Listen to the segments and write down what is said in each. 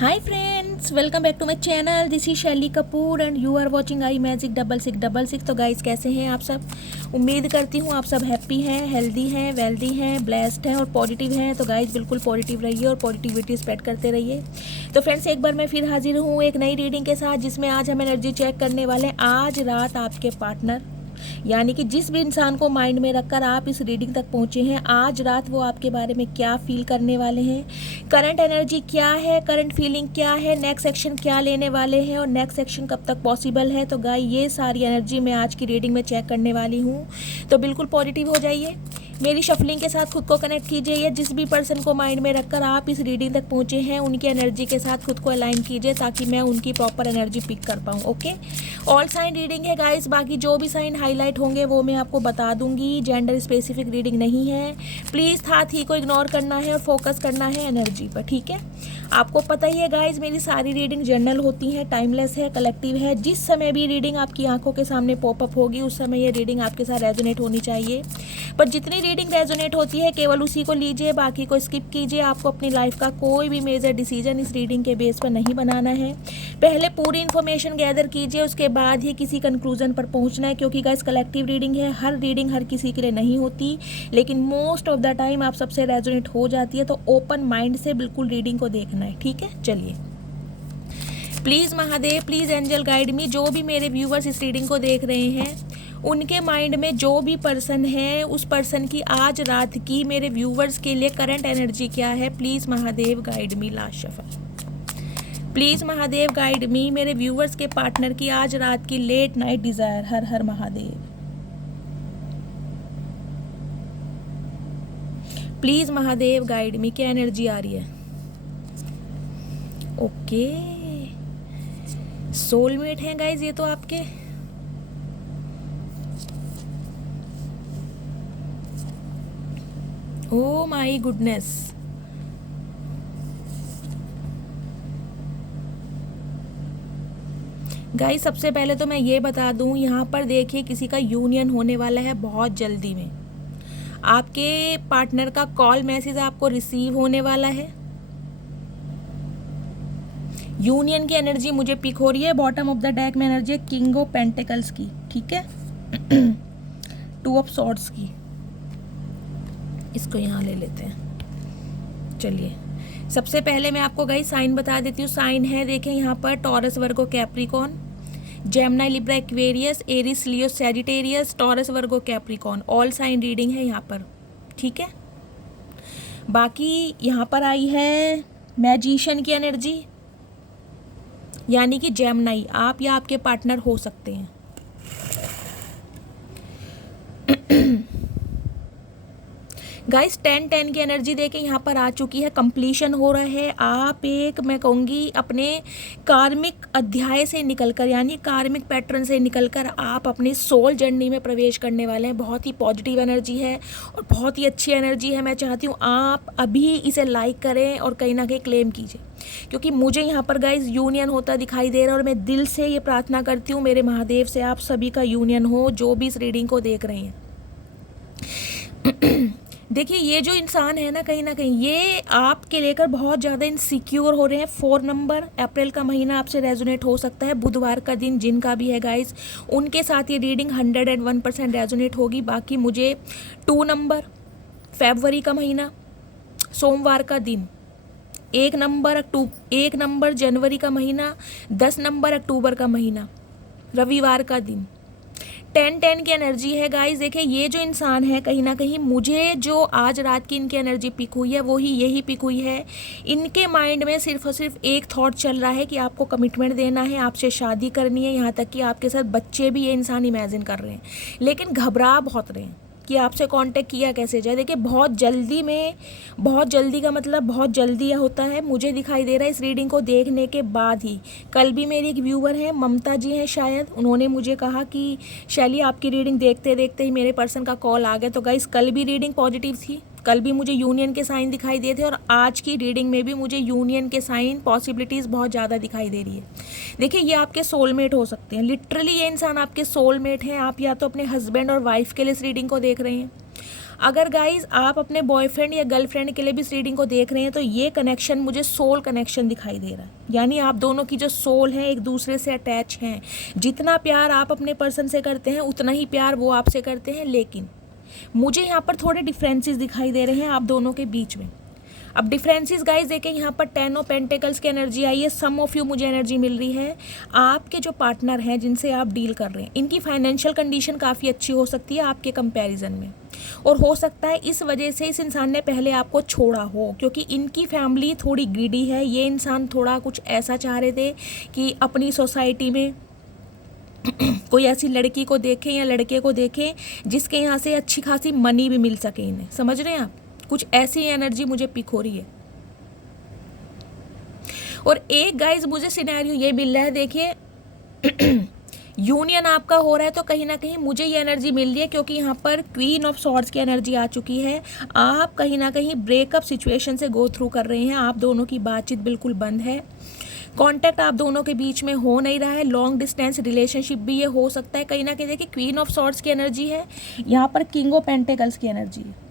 Hi friends, welcome back to my channel. This is Shaily Kapoor and you are watching I magic 6666। तो guys, कैसे हैं आप सब? उम्मीद करती हूँ आप सब हैप्पी हैं, हेल्दी हैं, वेल्दी हैं, ब्लेस्ड हैं और पॉजिटिव हैं। तो गाइस, बिल्कुल पॉजिटिव रहिए और पॉजिटिविटी स्प्रेड करते रहिए। तो फ्रेंड्स, एक बार मैं फिर हाजिर हूँ एक नई रीडिंग के साथ, जिसमें आज हम एनर्जी चेक करने वाले हैं। आज रात आपके पार्टनर, यानी कि जिस भी इंसान को माइंड में रखकर आप इस रीडिंग तक पहुंचे हैं, आज रात वो आपके बारे में क्या फील करने वाले हैं, करंट एनर्जी क्या है, करंट फीलिंग क्या है, नेक्स्ट एक्शन क्या लेने वाले हैं और नेक्स्ट एक्शन कब तक पॉसिबल है। तो गाइस, ये सारी एनर्जी मैं आज की रीडिंग में चेक करने वाली हूँ। तो बिल्कुल पॉजिटिव हो जाइए, मेरी शफलिंग के साथ खुद को कनेक्ट कीजिए, या जिस भी पर्सन को माइंड में रखकर आप इस रीडिंग तक पहुंचे हैं उनकी एनर्जी के साथ खुद को अलाइन कीजिए, ताकि मैं उनकी प्रॉपर एनर्जी पिक कर पाऊँ। ओके, ऑल साइन रीडिंग है गाइस, बाकी जो भी साइन हाईलाइट होंगे वो मैं आपको बता दूंगी। जेंडर स्पेसिफिक रीडिंग नहीं है, प्लीज़ था थी को इग्नोर करना है और फोकस करना है एनर्जी पर, ठीक है। आपको पता ही है गाइस, मेरी सारी रीडिंग जनरल होती हैं, टाइमलेस है, कलेक्टिव है। जिस समय भी रीडिंग आपकी आंखों के सामने पॉपअप होगी, उस समय ये रीडिंग आपके साथ रेजोनेट होनी चाहिए। पर जितनी रीडिंग रेजोनेट होती है केवल उसी को लीजिए, बाकी को स्किप कीजिए। आपको अपनी लाइफ का कोई भी मेजर डिसीजन इस रीडिंग के बेस पर नहीं बनाना है। पहले पूरी इन्फॉर्मेशन गैदर कीजिए, उसके बाद ही किसी कंक्लूजन पर पहुंचना है, क्योंकि गाइस कलेक्टिव रीडिंग है। हर रीडिंग हर किसी के लिए नहीं होती, लेकिन मोस्ट ऑफ द टाइम आप सबसे रेजोनेट हो जाती है। तो ओपन माइंड से बिल्कुल रीडिंग को देखना है, ठीक है। चलिए, please Mahadev, please angel guide me. जो भी मेरे व्यूवर्स इस रीडिंग को देख रहे हैं, उनके माइंड में जो भी पर्सन है, उस पर्सन की आज रात की मेरे व्यूवर्स के लिए करंट एनर्जी क्या है, please Mahadev guide me. Last shuffle, please Mahadev guide me. मेरे व्यूवर्स के पार्टनर की आज रात की लेट नाइट डिज़ायर। हर हर Mahadev. Please Mahadev guide me, क्या एनर्जी आ रही है? ओके, सोलमेट हैं गाइज ये तो आपके। ओ माई गुडनेस, गाइस सबसे पहले तो मैं ये बता दूं, यहाँ पर देखिए किसी का यूनियन होने वाला है बहुत जल्दी में। आपके पार्टनर का कॉल मैसेज आपको रिसीव होने वाला है। यूनियन की एनर्जी मुझे पिक हो रही है। बॉटम ऑफ द डेक में एनर्जी है किंग ऑफ पेंटिकल्स की, ठीक है। टू ऑफ सॉर्ड्स की, इसको यहाँ ले लेते हैं। चलिए, सबसे पहले मैं आपको गाइस साइन बता देती हूँ। साइन है, देखें यहाँ पर, Taurus, Virgo, Capricorn, Gemini, Libra, Aquarius, Aries, Leo, Sagittarius, Taurus, Virgo, Capricorn. All sign reading है यहाँ पर, ठीक है। बाकी यहाँ पर आई है मैजिशियन की एनर्जी, यानी कि जेमिनी आप या आपके पार्टनर हो सकते हैं। गाइस 10-10 की एनर्जी देके यहाँ पर आ चुकी है। कंप्लीशन हो रहा है। आप एक, मैं कहूँगी, अपने कार्मिक अध्याय से निकलकर, यानी कार्मिक पैटर्न से निकलकर आप अपनी सोल जर्नी में प्रवेश करने वाले हैं। बहुत ही पॉजिटिव एनर्जी है और बहुत ही अच्छी एनर्जी है। मैं चाहती हूँ आप अभी इसे लाइक करें और कहीं ना कहीं क्लेम कीजिए, क्योंकि मुझे यहाँ पर गाइस यूनियन होता दिखाई दे रहा है। और मैं दिल से ये प्रार्थना करती हूँ मेरे महादेव से, आप सभी का यूनियन हो, जो भी इस रीडिंग को देख रहे हैं। देखिए, ये जो इंसान है ना कहीं ये आपके लेकर बहुत ज़्यादा इनसिक्योर हो रहे हैं। 4 नंबर, अप्रैल का महीना आपसे रेजोनेट हो सकता है। बुधवार का दिन जिनका भी है गाइस, उनके साथ ये रीडिंग 101% रेजोनेट होगी। बाकी मुझे 2 नंबर, फरवरी का महीना, सोमवार का दिन, 1 नंबर जनवरी का महीना, 10 नंबर अक्टूबर का महीना, रविवार का दिन, 10-10 की एनर्जी है गाइस। देखिए, ये जो इंसान है कहीं ना कहीं, मुझे जो आज रात की इनकी एनर्जी पिक हुई है वो ही यही पिक हुई है। इनके माइंड में सिर्फ और सिर्फ एक थॉट चल रहा है कि आपको कमिटमेंट देना है, आपसे शादी करनी है, यहाँ तक कि आपके साथ बच्चे भी ये इंसान इमेजिन कर रहे हैं, लेकिन घबरा बहुत रहे हैं कि आपसे कांटेक्ट किया कैसे जाए। देखिए, बहुत जल्दी में, बहुत जल्दी का मतलब बहुत जल्दी होता है, मुझे दिखाई दे रहा है इस रीडिंग को देखने के बाद ही। कल भी मेरी एक व्यूवर है, ममता जी हैं शायद, उन्होंने मुझे कहा कि शैली आपकी रीडिंग देखते देखते ही मेरे पर्सन का कॉल आ गया। तो गाइस, कल भी रीडिंग पॉजिटिव थी, कल भी मुझे यूनियन के साइन दिखाई देते, और आज की रीडिंग में भी मुझे यूनियन के साइन, पॉसिबिलिटीज़ बहुत ज़्यादा दिखाई दे रही है। देखिए, ये आपके सोलमेट हो सकते हैं। लिटरली ये इंसान आपके सोलमेट हैं। आप या तो अपने हस्बैंड और वाइफ के लिए इस रीडिंग को देख रहे हैं, अगर गाइज आप अपने बॉयफ्रेंड या गर्लफ्रेंड के लिए भी इस रीडिंग को देख रहे हैं तो ये कनेक्शन मुझे सोल कनेक्शन दिखाई दे रहा है, यानी आप दोनों की जो सोल है एक दूसरे से अटैच हैं। जितना प्यार आप अपने पर्सन से करते हैं उतना ही प्यार वो आपसे करते हैं, लेकिन मुझे यहाँ पर थोड़े डिफरेंसेस दिखाई दे रहे हैं आप दोनों के बीच में। अब डिफरेंसेस गाइज देखें, यहाँ पर 10 ऑफ पेंटिकल्स की एनर्जी आई है। सम ऑफ यू मुझे एनर्जी मिल रही है आपके जो पार्टनर हैं जिनसे आप डील कर रहे हैं, इनकी फाइनेंशियल कंडीशन काफ़ी अच्छी हो सकती है आपके कंपैरिजन में, और हो सकता है इस वजह से इस इंसान ने पहले आपको छोड़ा हो, क्योंकि इनकी फैमिली थोड़ी ग्रीडी है। ये इंसान थोड़ा कुछ ऐसा चाह रहे थे कि अपनी सोसाइटी में कोई ऐसी लड़की को देखें या लड़के को देखें जिसके यहाँ से अच्छी खासी मनी भी मिल सके इन्हें। समझ रहे हैं आप? कुछ ऐसी एनर्जी मुझे पिक हो रही है। और एक गाइज मुझे सिनेरियो ये मिल रहा है, देखिए यूनियन आपका हो रहा है तो कहीं ना कहीं मुझे ये एनर्जी मिल रही है, क्योंकि यहाँ पर क्वीन ऑफ सॉर्ड्स की एनर्जी आ चुकी है। आप कहीं ना कहीं ब्रेकअप सिचुएशन से गो थ्रू कर रहे हैं, आप दोनों की बातचीत बिल्कुल बंद है, कांटेक्ट आप दोनों के बीच में हो नहीं रहा है, लॉन्ग डिस्टेंस रिलेशनशिप भी ये हो सकता है। कहीं ना कहीं देखिए क्वीन ऑफ सॉर्ड्स की एनर्जी है, यहाँ पर किंग ऑफ पेंटिकल्स की एनर्जी है।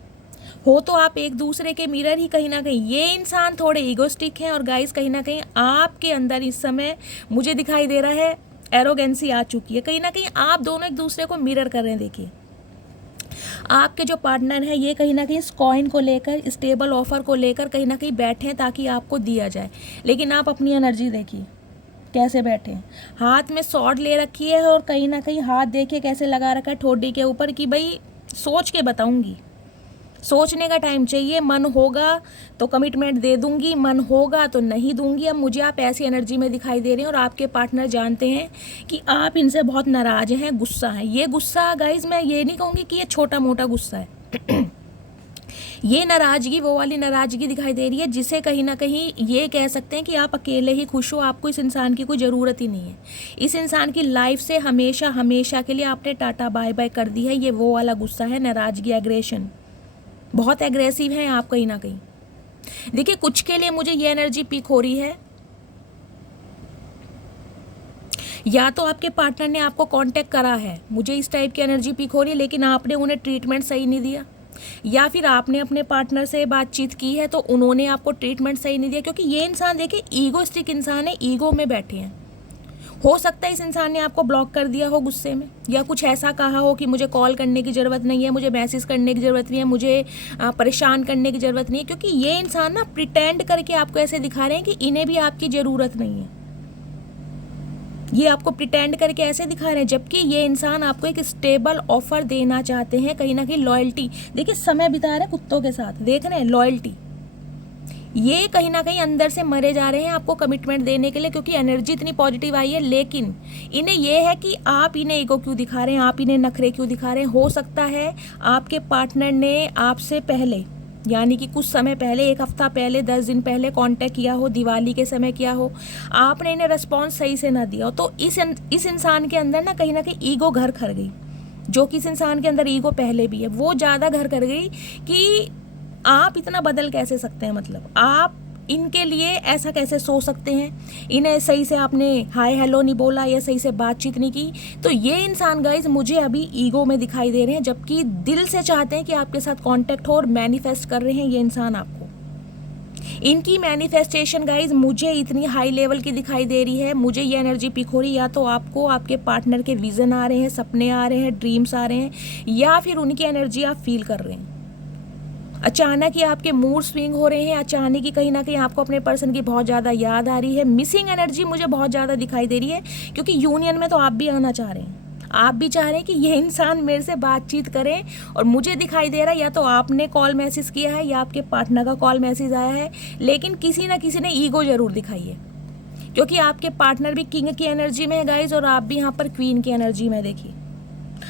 हो तो आप एक दूसरे के मिरर ही कहीं ना कहीं। ये इंसान थोड़े ईगोस्टिक हैं और गाइस कहीं ना कहीं आपके अंदर इस समय मुझे दिखाई दे रहा है एरोगेंसी आ चुकी है। कहीं ना कहीं आप दोनों एक दूसरे को मिरर कर रहे हैं। देखिए आपके जो पार्टनर है ये कहीं ना कहीं इस कॉइन को लेकर, स्टेबल ऑफर को लेकर कहीं ना कहीं बैठे हैं ताकि आपको दिया जाए, लेकिन आप अपनी एनर्जी देखिए कैसे बैठे हैं। हाथ में सॉर्ड ले रखी है और कहीं ना कहीं हाथ देखिए कैसे लगा रखा है ठोडी के ऊपर कि भाई सोच के बताऊंगी, सोचने का टाइम चाहिए, मन होगा तो कमिटमेंट दे दूंगी, मन होगा तो नहीं दूंगी। अब मुझे आप ऐसी एनर्जी में दिखाई दे रहे हैं और आपके पार्टनर जानते हैं कि आप इनसे बहुत नाराज हैं, गुस्सा है। ये गुस्सा गाइज मैं ये नहीं कहूँगी कि ये छोटा मोटा गुस्सा है ये नाराज़गी वो वाली नाराज़गी दिखाई दे रही है जिसे कहीं ना कहीं ये कह सकते हैं कि आप अकेले ही खुश हो, आपको इस इंसान की कोई ज़रूरत ही नहीं है। इस इंसान की लाइफ से हमेशा हमेशा के लिए आपने टाटा बाय बाय कर दी है। ये वो वाला गुस्सा है, नाराज़गी, एग्रेशन, बहुत एग्रेसिव हैं आप कहीं ना कहीं। देखिए कुछ के लिए मुझे ये एनर्जी पिक हो रही है, या तो आपके पार्टनर ने आपको कांटेक्ट करा है, मुझे इस टाइप की एनर्जी पिक हो रही है, लेकिन आपने उन्हें ट्रीटमेंट सही नहीं दिया, या फिर आपने अपने पार्टनर से बातचीत की है तो उन्होंने आपको ट्रीटमेंट सही नहीं दिया। क्योंकि ये इंसान देखिए ईगोस्टिक इंसान है, ईगो में बैठे हैं। हो सकता है इस इंसान ने आपको ब्लॉक कर दिया हो गुस्से में, या कुछ ऐसा कहा हो कि मुझे कॉल करने की ज़रूरत नहीं है, मुझे मैसेज करने की ज़रूरत नहीं है, मुझे परेशान करने की ज़रूरत नहीं है। क्योंकि ये इंसान ना प्रिटेंड करके आपको ऐसे दिखा रहे हैं कि इन्हें भी आपकी ज़रूरत नहीं है। ये आपको प्रिटेंड करके ऐसे दिखा रहे हैं, जबकि ये इंसान आपको एक स्टेबल ऑफर देना चाहते हैं। कहीं ना कहीं लॉयल्टी, देखिए समय बिता रहे हैं कुत्तों के साथ, देख रहे हैं लॉयल्टी, ये कहीं ना कहीं अंदर से मरे जा रहे हैं आपको कमिटमेंट देने के लिए, क्योंकि एनर्जी इतनी पॉजिटिव आई है। लेकिन इन्हें ये है कि आप इन्हें ईगो क्यों दिखा रहे हैं, आप इन्हें नखरे क्यों दिखा रहे हैं। हो सकता है आपके पार्टनर ने आपसे पहले, यानी कि कुछ समय पहले, 1 हफ्ता पहले, 10 दिन पहले कांटेक्ट किया हो, दिवाली के समय किया हो, आपने इन्हें रिस्पॉन्स सही से ना दिया हो, तो इस इंसान के अंदर ना कहीं ईगो घर कर गई। जो कि इस इंसान के अंदर ईगो पहले भी है, वो ज़्यादा घर कर गई कि आप इतना बदल कैसे सकते हैं, मतलब आप इनके लिए ऐसा कैसे सोच सकते हैं। इन्हें सही से आपने हाय हेलो नहीं बोला या सही से बातचीत नहीं की। तो ये इंसान गाइज मुझे अभी ईगो में दिखाई दे रहे हैं, जबकि दिल से चाहते हैं कि आपके साथ कांटेक्ट हो और मैनिफेस्ट कर रहे हैं ये इंसान आपको। इनकी मैनिफेस्टेशन गाइज मुझे इतनी हाई लेवल की दिखाई दे रही है, मुझे ये एनर्जी पिक हो रही है। या तो आपको आपके पार्टनर के विजन आ रहे हैं, सपने आ रहे हैं, ड्रीम्स आ रहे हैं, या फिर उनकी एनर्जी आप फील कर रहे हैं। अचानक ही आपके मूड स्विंग हो रहे हैं, अचानक ही कहीं ना कहीं आपको अपने पर्सन की बहुत ज़्यादा याद आ रही है। मिसिंग एनर्जी मुझे बहुत ज़्यादा दिखाई दे रही है, क्योंकि यूनियन में तो आप भी आना चाह रहे हैं, आप भी चाह रहे हैं कि ये इंसान मेरे से बातचीत करे। और मुझे दिखाई दे रहा है या तो आपने कॉल मैसेज किया है या आपके पार्टनर का कॉल मैसेज आया है, लेकिन किसी ना किसी ने ईगो ज़रूर दिखाई है, क्योंकि आपके पार्टनर भी किंग की एनर्जी में है गाइज, और आप भी यहाँ पर क्वीन की एनर्जी में। देखिए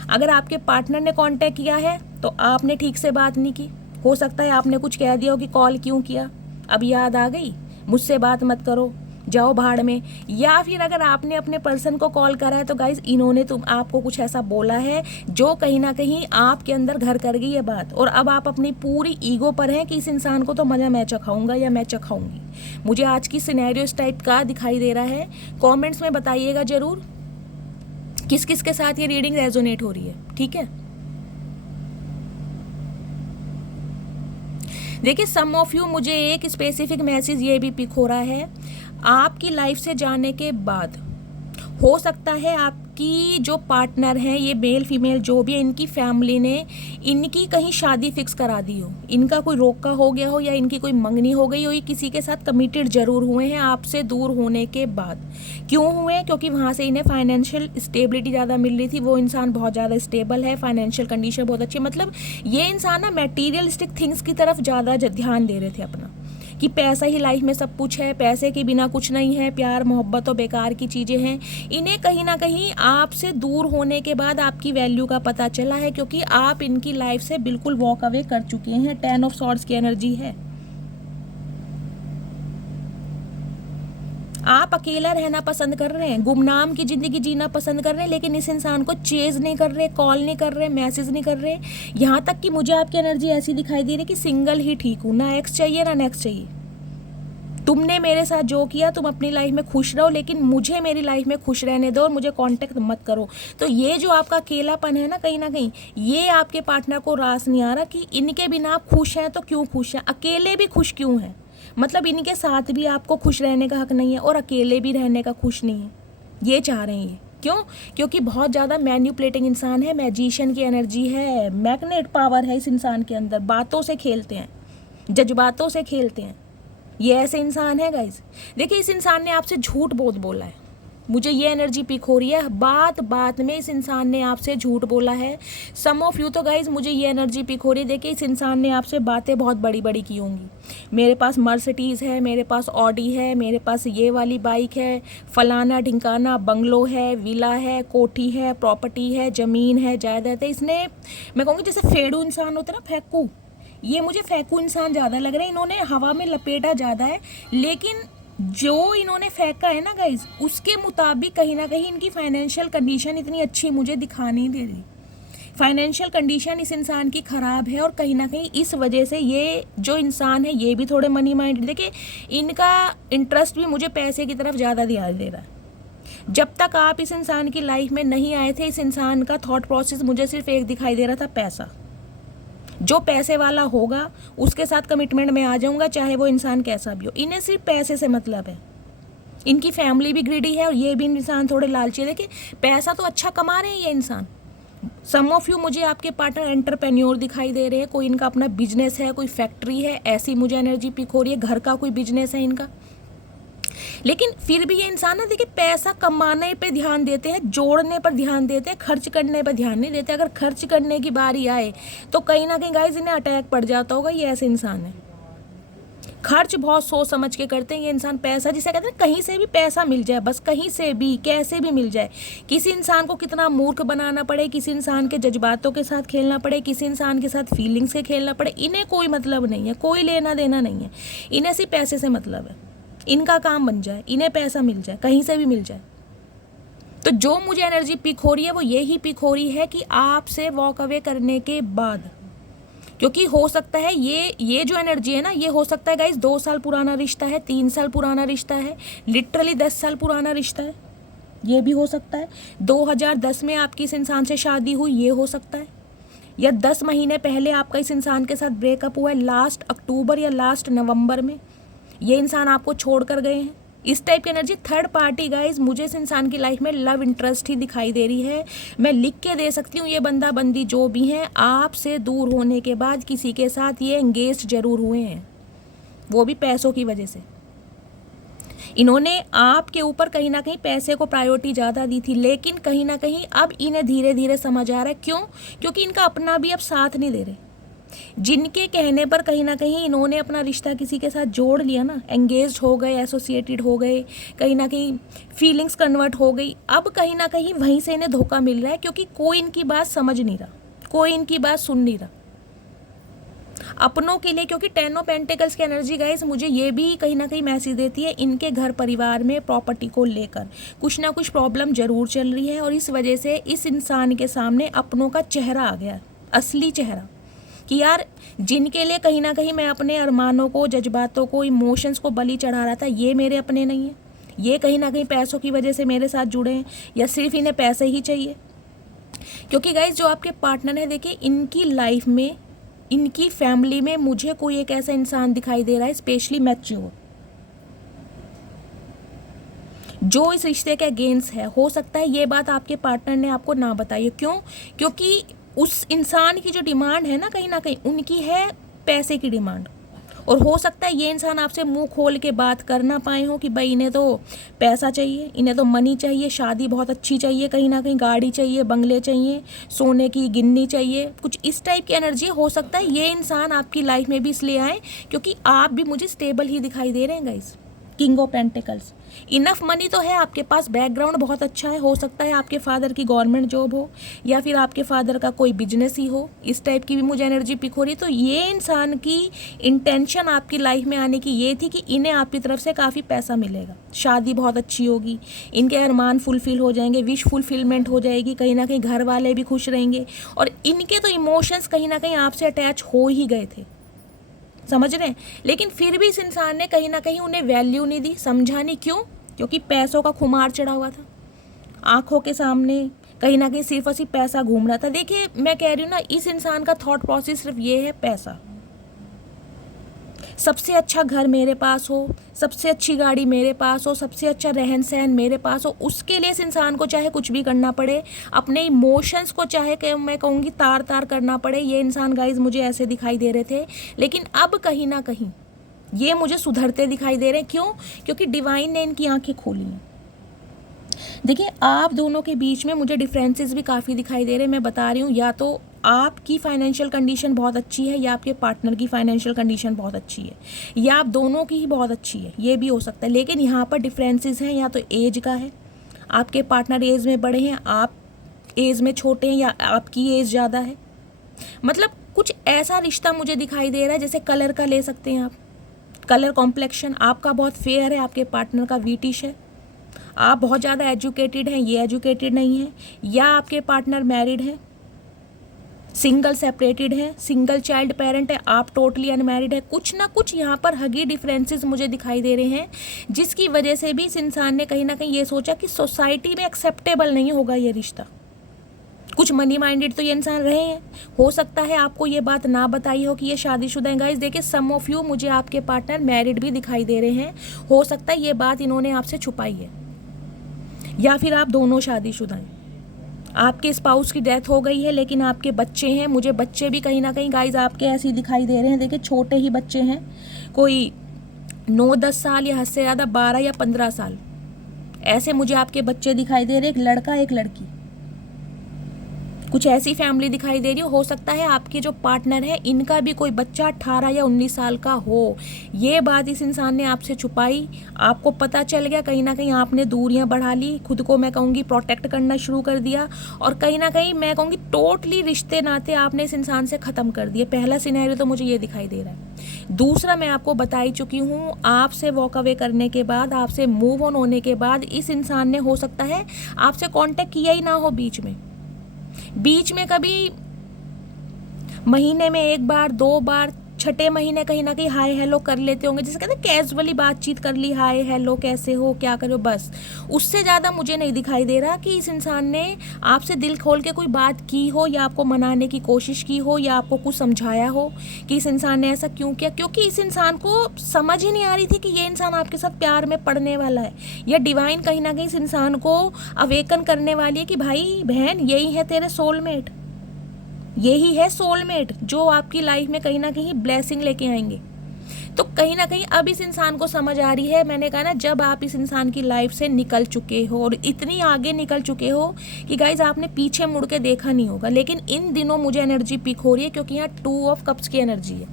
अगर आपके पार्टनर ने कॉन्टेक्ट किया है तो आपने ठीक से बात नहीं की, हो सकता है आपने कुछ कह दिया हो कि कॉल क्यों किया, अब याद आ गई, मुझसे बात मत करो, जाओ भाड़ में। या फिर अगर आपने अपने पर्सन को कॉल करा है तो गाइज इन्होंने आपको कुछ ऐसा बोला है जो कहीं ना कहीं आपके अंदर घर कर गई है बात, और अब आप अपनी पूरी ईगो पर हैं कि इस इंसान को तो मज़ा मैं चखाऊंगा या मैं चखाऊंगी। मुझे आज की सिनेरियो इस टाइप का दिखाई दे रहा है। कॉमेंट्स में बताइएगा ज़रूर किस किस के साथ ये रीडिंग रेजोनेट हो रही है, ठीक है। देखिए सम ऑफ यू, मुझे एक स्पेसिफिक मैसेज ये भी पिक हो रहा है, आपकी लाइफ से जाने के बाद हो सकता है आपकी जो पार्टनर है, ये मेल फीमेल जो भी है, इनकी फैमिली ने इनकी कहीं शादी फिक्स करा दी हो, इनका कोई रोका हो गया हो या इनकी कोई मंगनी हो गई हो, ये किसी के साथ कमिटेड जरूर हुए हैं आपसे दूर होने के बाद। क्यों हुए? क्योंकि वहाँ से इन्हें फाइनेंशियल स्टेबिलिटी ज़्यादा मिल रही थी, वो इंसान बहुत ज़्यादा स्टेबल है, फाइनेंशियल कंडीशन बहुत अच्छी, मतलब ये इंसान ना मटेरियलिस्टिक थिंग्स की तरफ ज़्यादा ध्यान दे रहे थे अपना, कि पैसा ही लाइफ में सब कुछ है, पैसे के बिना कुछ नहीं है, प्यार मोहब्बत तो बेकार की चीज़ें हैं। इन्हें कहीं ना कहीं आपसे दूर होने के बाद आपकी वैल्यू का पता चला है, क्योंकि आप इनकी लाइफ से बिल्कुल वॉक अवे कर चुके हैं। 10 ऑफ सॉर्ड्स की एनर्जी है। आप अकेला रहना पसंद कर रहे हैं, गुमनाम की ज़िंदगी जीना पसंद कर रहे हैं, लेकिन इस इंसान को चेज नहीं कर रहे, कॉल नहीं कर रहे, मैसेज नहीं कर रहे। यहाँ तक कि मुझे आपकी एनर्जी ऐसी दिखाई दे रही है कि सिंगल ही ठीक हूँ, ना एक्स चाहिए ना नेक्स्ट चाहिए। तुमने मेरे साथ जो किया, तुम अपनी लाइफ में खुश रहो, लेकिन मुझे मेरी लाइफ में खुश रहने दो और मुझे कांटेक्ट मत करो। तो ये जो आपका अकेलापन है ना, कहीं ना कहीं ये आपके पार्टनर को रास नहीं आ रहा कि इनके बिना आप खुश हैं तो क्यों खुश हैं, अकेले भी खुश क्यों हैं। मतलब इनके साथ भी आपको खुश रहने का हक नहीं है और अकेले भी रहने का खुश नहीं है, ये चाह रहे हैं ये। क्यों? क्योंकि बहुत ज़्यादा मैन्युपुलेटिंग इंसान है, मैजिशियन की एनर्जी है, मैग्नेट पावर है इस इंसान के अंदर, बातों से खेलते हैं, जज्बातों से खेलते हैं, ये ऐसे इंसान है गाइज। देखिए इस इंसान ने आपसे झूठ बहुत बोला है, मुझे ये एनर्जी पिक हो रही है, बात बात में इस इंसान ने आपसे झूठ बोला है। सम ऑफ यू तो गाइज मुझे ये एनर्जी पिक हो रही है, देखिए इस इंसान ने आपसे बातें बहुत बड़ी बड़ी की होंगी, मेरे पास मर्सिडीज़ है, मेरे पास ऑडी है, मेरे पास ये वाली बाइक है, फलाना ढिंकाना बंगलो है, विला है, कोठी है, प्रॉपर्टी है, ज़मीन है, जायदाद है। इसने, मैं कहूँगी जैसे फेड़ू इंसान होता है ना, फेंकू, ये मुझे फेंकू इंसान ज़्यादा लग रहा है। इन्होंने हवा में लपेटा ज़्यादा है, लेकिन जो इन्होंने फेंका है ना गाइज, उसके मुताबिक कहीं ना कहीं इनकी फाइनेंशियल कंडीशन इतनी अच्छी मुझे दिखा नहीं दे रही। फाइनेंशियल कंडीशन इस इंसान की ख़राब है और कहीं ना कहीं इस वजह से ये जो इंसान है ये भी थोड़े मनी माइंड, देखिए इनका इंटरेस्ट भी मुझे पैसे की तरफ ज़्यादा ध्यान दे रहा है। जब तक आप इस इंसान की लाइफ में नहीं आए थे, इस इंसान का थॉट प्रोसेस मुझे सिर्फ एक दिखाई दे रहा था, पैसा। जो पैसे वाला होगा उसके साथ कमिटमेंट में आ जाऊंगा, चाहे वो इंसान कैसा भी हो। इन्हें सिर्फ पैसे से मतलब है, इनकी फैमिली भी ग्रीडी है और ये भी इंसान थोड़े लालची है। देखिए पैसा तो अच्छा कमा रहे हैं ये इंसान। सम ऑफ यू मुझे आपके पार्टनर एंटरप्रेन्योर दिखाई दे रहे हैं, कोई इनका अपना बिजनेस है, कोई फैक्ट्री है, ऐसी मुझे एनर्जी पिक हो रही है, घर का कोई बिजनेस है इनका। लेकिन फिर भी ये इंसान ना, देखिए पैसा कमाने पे ध्यान देते हैं, जोड़ने पर ध्यान देते हैं, खर्च करने पर ध्यान नहीं देते। अगर खर्च करने की बारी आए तो कहीं ना कहीं गाइस इन्हें अटैक पड़ जाता होगा, ये ऐसे इंसान है। खर्च बहुत सोच समझ के करते हैं ये इंसान। पैसा जिसे कहते हैं कहीं से भी पैसा मिल जाए, बस कहीं से भी कैसे भी मिल जाए। किसी इंसान को कितना मूर्ख बनाना पड़े, किसी इंसान के जज्बातों के साथ खेलना पड़े, किसी इंसान के साथ फीलिंग्स से खेलना पड़े, इन्हें कोई मतलब नहीं है, कोई लेना देना नहीं है। इन्हें सिर्फ पैसे से मतलब है, इनका काम बन जाए, इन्हें पैसा मिल जाए, कहीं से भी मिल जाए। तो जो मुझे एनर्जी पिक हो रही है वो यही पिक हो रही है कि आपसे वॉक अवे करने के बाद, क्योंकि हो सकता है ये जो एनर्जी है ना, ये हो सकता है गाइस 2 साल पुराना रिश्ता है, 3 साल पुराना रिश्ता है, लिटरली 10 साल पुराना रिश्ता है, ये भी हो सकता है। 2010 में आपकी इस इंसान से शादी हुई, ये हो सकता है, या 10 महीने पहले आपका इस इंसान के साथ ब्रेकअप हुआ है, लास्ट अक्टूबर या लास्ट नवंबर में ये इंसान आपको छोड़ कर गए हैं। इस टाइप की एनर्जी थर्ड पार्टी गाइज मुझे इस इंसान की लाइफ में लव इंटरेस्ट ही दिखाई दे रही है। मैं लिख के दे सकती हूँ, ये बंदा बंदी जो भी हैं आपसे दूर होने के बाद किसी के साथ ये एंगेज जरूर हुए हैं, वो भी पैसों की वजह से। इन्होंने आपके ऊपर कहीं ना कहीं पैसे को प्रायोरिटी ज़्यादा दी थी, लेकिन कहीं ना कहीं अब इन्हें धीरे धीरे समझ आ रहा है। क्यों? क्योंकि इनका अपना भी अब साथ नहीं दे रहे। जिनके कहने पर कहीं ना कहीं इन्होंने अपना रिश्ता किसी के साथ जोड़ लिया ना, एंगेज हो गए, एसोसिएटेड हो गए, कहीं ना कहीं फीलिंग्स कन्वर्ट हो गई, अब कहीं ना कहीं वहीं से इन्हें धोखा मिल रहा है, क्योंकि कोई इनकी बात समझ नहीं रहा, कोई इनकी बात सुन नहीं रहा अपनों के लिए। क्योंकि 10 ऑफ पेंटिकल्स की एनर्जी गाइस मुझे ये भी कहीं ना कहीं मैसेज देती है, इनके घर परिवार में प्रॉपर्टी को लेकर कुछ ना कुछ प्रॉब्लम जरूर चल रही है, और इस वजह से इस इंसान के सामने अपनों का चेहरा आ गया, असली चेहरा, कि यार जिनके लिए कहीं ना कहीं मैं अपने अरमानों को, जज्बातों को, इमोशंस को बलि चढ़ा रहा था, ये मेरे अपने नहीं है, ये कहीं ना कहीं पैसों की वजह से मेरे साथ जुड़े हैं, या सिर्फ इन्हें पैसे ही चाहिए। क्योंकि गाइज जो आपके पार्टनर है, देखिए इनकी लाइफ में इनकी फैमिली में मुझे कोई एक ऐसा इंसान दिखाई दे रहा है स्पेशली मैच्योर, जो इस रिश्ते के अगेंस्ट है। हो सकता है ये बात आपके पार्टनर ने आपको ना बताई हो। क्यों? क्योंकि उस इंसान की जो डिमांड है ना कहीं उनकी है पैसे की डिमांड, और हो सकता है ये इंसान आपसे मुंह खोल के बात कर ना पाए हो कि भाई इन्हें तो पैसा चाहिए, इन्हें तो मनी चाहिए, शादी बहुत अच्छी चाहिए, कहीं ना कहीं गाड़ी चाहिए, बंगले चाहिए, सोने की गिन्नी चाहिए, कुछ इस टाइप की एनर्जी। हो सकता है ये इंसान आपकी लाइफ में भी इसलिए आए क्योंकि आप भी मुझे स्टेबल ही दिखाई दे रहे हैं guys. King of pentacles, enough money तो है आपके पास, बैकग्राउंड बहुत अच्छा है। हो सकता है आपके फादर की गवर्नमेंट जॉब हो या फिर आपके फादर का कोई बिजनेस ही हो, इस टाइप की भी मुझे एनर्जी पिक हो रही है। तो ये इंसान की इंटेंशन आपकी लाइफ में आने की ये थी कि इन्हें आपकी तरफ से काफ़ी पैसा मिलेगा, शादी बहुत अच्छी होगी, इनके अरमान फुलफिल हो जाएंगे, विश फुलफिलमेंट हो जाएगी, कहीं ना कहीं घर वाले भी खुश रहेंगे, और इनके तो इमोशंस कहीं ना कहीं आपसे अटैच हो ही गए थे, समझ रहे हैं। लेकिन फिर भी इस इंसान ने कहीं ना कहीं उन्हें वैल्यू नहीं दी, समझा नहीं। क्यों? क्योंकि पैसों का खुमार चढ़ा हुआ था आंखों के सामने, कहीं ना कहीं सिर्फ और सिर्फ पैसा घूम रहा था। देखिए मैं कह रही हूँ ना, इस इंसान का थॉट प्रोसेस सिर्फ ये है, पैसा। सबसे अच्छा घर मेरे पास हो, सबसे अच्छी गाड़ी मेरे पास हो, सबसे अच्छा रहन सहन मेरे पास हो, उसके लिए इस इंसान को चाहे कुछ भी करना पड़े, अपने इमोशंस को चाहे मैं कहूँगी तार तार करना पड़े। ये इंसान गाइज मुझे ऐसे दिखाई दे रहे थे, लेकिन अब कहीं ना कहीं ये मुझे सुधरते दिखाई दे रहे हैं। क्यों? क्योंकि डिवाइन ने इनकी आंखें खोली हैं। देखिए आप दोनों के बीच में मुझे डिफरेंसेस भी काफ़ी दिखाई दे रहे हैं। मैं बता रही हूँ, या तो आपकी फाइनेंशियल कंडीशन बहुत अच्छी है या आपके पार्टनर की फाइनेंशियल कंडीशन बहुत अच्छी है, या आप दोनों की ही बहुत अच्छी है, ये भी हो सकता है। लेकिन यहाँ पर डिफरेंसेस हैं, या तो एज का है, आपके पार्टनर एज में बड़े हैं, आप एज में छोटे हैं, या आपकी एज ज़्यादा है। मतलब कुछ ऐसा रिश्ता मुझे दिखाई दे रहा है। जैसे कलर का ले सकते हैं आप, कलर कॉम्प्लेक्शन आपका बहुत फेयर है, आपके पार्टनर का वीटिश है, आप बहुत ज़्यादा एजुकेटेड हैं, ये एजुकेटेड नहीं है, या आपके पार्टनर मैरिड है, सिंगल सेपरेटेड है, सिंगल चाइल्ड पेरेंट है, आप टोटली अनमैरिड है। कुछ ना कुछ यहाँ पर हगी डिफरेंसेस मुझे दिखाई दे रहे हैं, जिसकी वजह से भी इस इंसान ने कहीं ना कहीं ये सोचा कि सोसाइटी में एक्सेप्टेबल नहीं होगा ये रिश्ता। कुछ मनी माइंडेड तो ये इंसान रहे हैं। हो सकता है आपको ये बात ना बताई हो कि ये शादीशुदा हैं। गाइस देखिए, सम ऑफ यू मुझे आपके पार्टनर मैरिड भी दिखाई दे रहे हैं। हो सकता है ये बात इन्होंने आपसे छुपाई है, या फिर आप दोनों शादीशुदा हैं, आपके स्पाउस की डेथ हो गई है लेकिन आपके बच्चे हैं। मुझे बच्चे भी कहीं ना कहीं गाइस आपके ऐसे ही दिखाई दे रहे हैं। देखिए छोटे ही बच्चे हैं, कोई 9-10 साल या हद से ज़्यादा 12 या 15 साल, ऐसे मुझे आपके बच्चे दिखाई दे रहे हैं, एक लड़का एक लड़की, कुछ ऐसी फैमिली दिखाई दे रही हो सकता है आपके जो पार्टनर है इनका भी कोई बच्चा 18 या 19 साल का हो। ये बात इस इंसान ने आपसे छुपाई, आपको पता चल गया, कहीं ना कहीं आपने दूरियां बढ़ा ली, खुद को मैं कहूँगी प्रोटेक्ट करना शुरू कर दिया, और कहीं ना कहीं मैं कहूँगी टोटली रिश्ते नाते आपने इस इंसान से ख़त्म कर दिए। पहला सिनेरियो तो मुझे ये दिखाई दे रहा है। दूसरा मैं आपको बता ही चुकी हूँ, आपसे वॉक अवे करने के बाद, आपसे मूव ऑन होने के बाद इस इंसान ने हो सकता है आपसे कॉन्टेक्ट किया ही ना हो, बीच में कभी महीने में 1 बार 2 बार, छठे महीने कहीं ना कहीं हाय हेलो कर लेते होंगे, जैसे कहते हैं कैजुअली बातचीत कर ली, हाय हेलो कैसे हो क्या करो, बस। उससे ज़्यादा मुझे नहीं दिखाई दे रहा कि इस इंसान ने आपसे दिल खोल के कोई बात की हो, या आपको मनाने की कोशिश की हो, या आपको कुछ समझाया हो कि इस इंसान ने ऐसा क्यों किया। क्योंकि इस इंसान को समझ ही नहीं आ रही थी कि ये इंसान आपके साथ प्यार में पड़ने वाला है, या डिवाइन कहीं ना कहीं इस इंसान को अवेकन करने वाली है कि भाई बहन यही है तेरे सोलमेट, यही है सोलमेट जो आपकी लाइफ में कहीं ना कहीं ब्लेसिंग लेके आएंगे। तो कहीं ना कहीं अब इस इंसान को समझ आ रही है, मैंने कहा ना, जब आप इस इंसान की लाइफ से निकल चुके हो और इतनी आगे निकल चुके हो कि गाइज आपने पीछे मुड़ के देखा नहीं होगा। लेकिन इन दिनों मुझे एनर्जी पिक हो रही है क्योंकि यहाँ 2 ऑफ कप्स की एनर्जी है।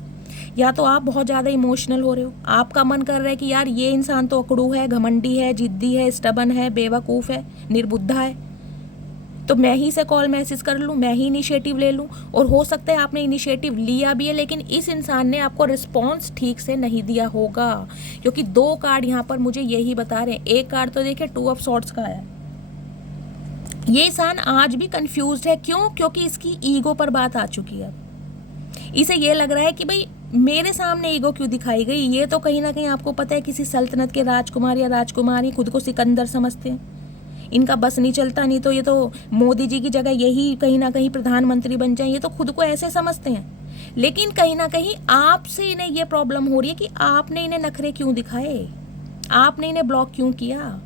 या तो आप बहुत ज़्यादा इमोशनल हो रहे हो, आपका मन कर रहा है कि यार ये इंसान तो अकड़ू है, घमंडी है, जिद्दी है, स्टबन है, बेवकूफ़ है, निर्बुद्धा है, तो मैं ही से कॉल मैसेज कर लूँ, मैं ही इनिशिएटिव ले लूँ। और हो सकता है आपने इनिशिएटिव लिया भी है, लेकिन इस इंसान ने आपको रिस्पॉन्स ठीक से नहीं दिया होगा, क्योंकि 2 कार्ड यहाँ पर मुझे यही बता रहे हैं। एक कार्ड तो देखिए 2 ऑफ सॉर्ड्स का आया है। ये इंसान आज भी कंफ्यूज्ड है। क्यों? क्योंकि इसकी ईगो पर बात आ चुकी है। इसे ये लग रहा है कि भाई मेरे सामने ईगो क्यों दिखाई गई। ये तो कहीं ना कहीं आपको पता है किसी सल्तनत के राजकुमार या राजकुमारी खुद को सिकंदर समझते हैं, इनका बस नहीं चलता, नहीं तो ये तो मोदी जी की जगह यही कहीं ना कहीं प्रधानमंत्री बन जाए, ये तो खुद को ऐसे समझते हैं। लेकिन कहीं ना कहीं आपसे इन्हें ये प्रॉब्लम हो रही है कि आपने इन्हें नखरे क्यों दिखाए, आपने इन्हें ब्लॉक क्यों किया,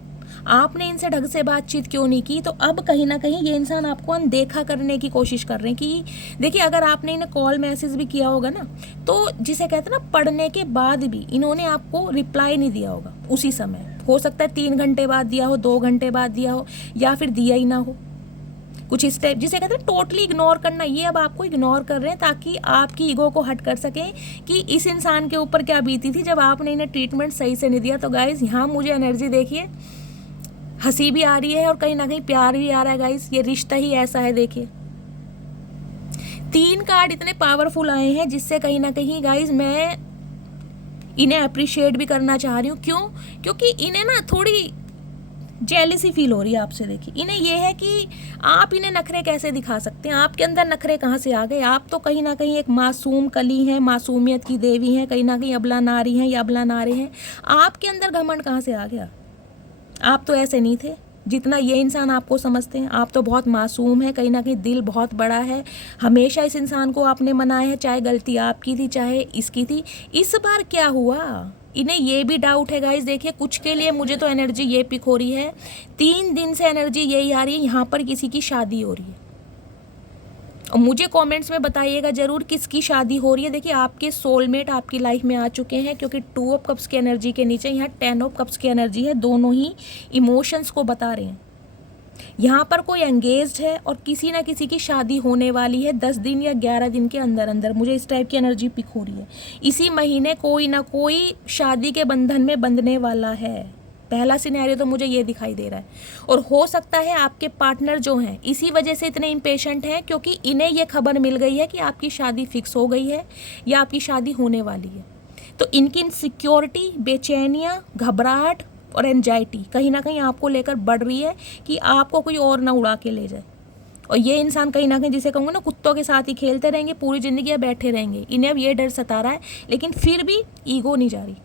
आपने इनसे ढंग से बातचीत क्यों नहीं की। तो अब कहीं ना कहीं ये इंसान आपको अनदेखा करने की कोशिश कर रहे हैं कि देखिए, अगर आपने इन्हें कॉल मैसेज भी किया होगा ना, तो जिसे कहते हैं ना, पढ़ने के बाद भी इन्होंने आपको रिप्लाई नहीं दिया होगा उसी समय। हो सकता है 3 घंटे बाद दिया हो, 2 घंटे बाद दिया हो, या फिर दिया ही ना हो। कुछ इस टाइप, जिसे कहते हैं टोटली इग्नोर करना, ये अब आपको इग्नोर कर रहे हैं ताकि आपकी ईगो को हट कर सकें कि इस इंसान के ऊपर क्या बीती थी जब आपने इन्हें ट्रीटमेंट सही से नहीं दिया। तो गाइज, यहाँ मुझे एनर्जी देखिए, हंसी भी आ रही है और कहीं ना कहीं प्यार भी आ रहा है। गाइस, ये रिश्ता ही ऐसा है। देखिए, 3 कार्ड इतने पावरफुल आए हैं जिससे कहीं ना कहीं गाइस मैं इन्हें अप्रिशिएट भी करना चाह रही हूँ। क्यों? क्योंकि इन्हें ना थोड़ी जेलिसी फील हो रही है आपसे। देखिए, इन्हें ये है कि आप इन्हें नखरे कैसे दिखा सकते हैं, आपके अंदर नखरे कहाँ से आ गए। आप तो कहीं ना कहीं एक मासूम कली हैं, मासूमियत की देवी हैं, कहीं ना कहीं अबला नारी हैं या अबला नारे हैं। आपके अंदर घमंड कहाँ से आ गया? आप तो ऐसे नहीं थे जितना ये इंसान आपको समझते हैं। आप तो बहुत मासूम है, कहीं ना कहीं दिल बहुत बड़ा है। हमेशा इस इंसान को आपने मनाया है, चाहे गलती आपकी थी चाहे इसकी थी। इस बार क्या हुआ, इन्हें ये भी डाउट है। गाइस देखिए, कुछ के लिए मुझे तो एनर्जी ये पिक हो रही है, 3 दिन से एनर्जी यही आ रही है, यहाँ पर किसी की शादी हो रही है। और मुझे कमेंट्स में बताइएगा ज़रूर किसकी शादी हो रही है। देखिए, आपके सोलमेट आपकी लाइफ में आ चुके हैं, क्योंकि 2 ऑफ कप्स की एनर्जी के नीचे यहाँ 10 ऑफ कप्स की एनर्जी है। दोनों ही इमोशंस को बता रहे हैं। यहाँ पर कोई एंगेज्ड है और किसी ना किसी की शादी होने वाली है 10 दिन या 11 दिन के अंदर अंदर। मुझे इस टाइप की एनर्जी पिक हो रही है। इसी महीने कोई ना कोई शादी के बंधन में बंधने वाला है। पहला सिनेरियो तो मुझे ये दिखाई दे रहा है। और हो सकता है आपके पार्टनर जो हैं इसी वजह से इतने इम्पेशेंट हैं, क्योंकि इन्हें ये खबर मिल गई है कि आपकी शादी फिक्स हो गई है या आपकी शादी होने वाली है। तो इनकी इनसिक्योरिटी, बेचैनियाँ, घबराहट और एंजाइटी कहीं ना कहीं आपको लेकर बढ़ रही है कि आपको कोई और ना उड़ा के ले जाए। और ये इंसान कहीं ना कहीं, जिसे कहूँगा ना, कुत्तों के साथ ही खेलते रहेंगे पूरी ज़िंदगी या बैठे रहेंगे। इन्हें अब ये डर सता रहा है, लेकिन फिर भी ईगो नहीं जा रही।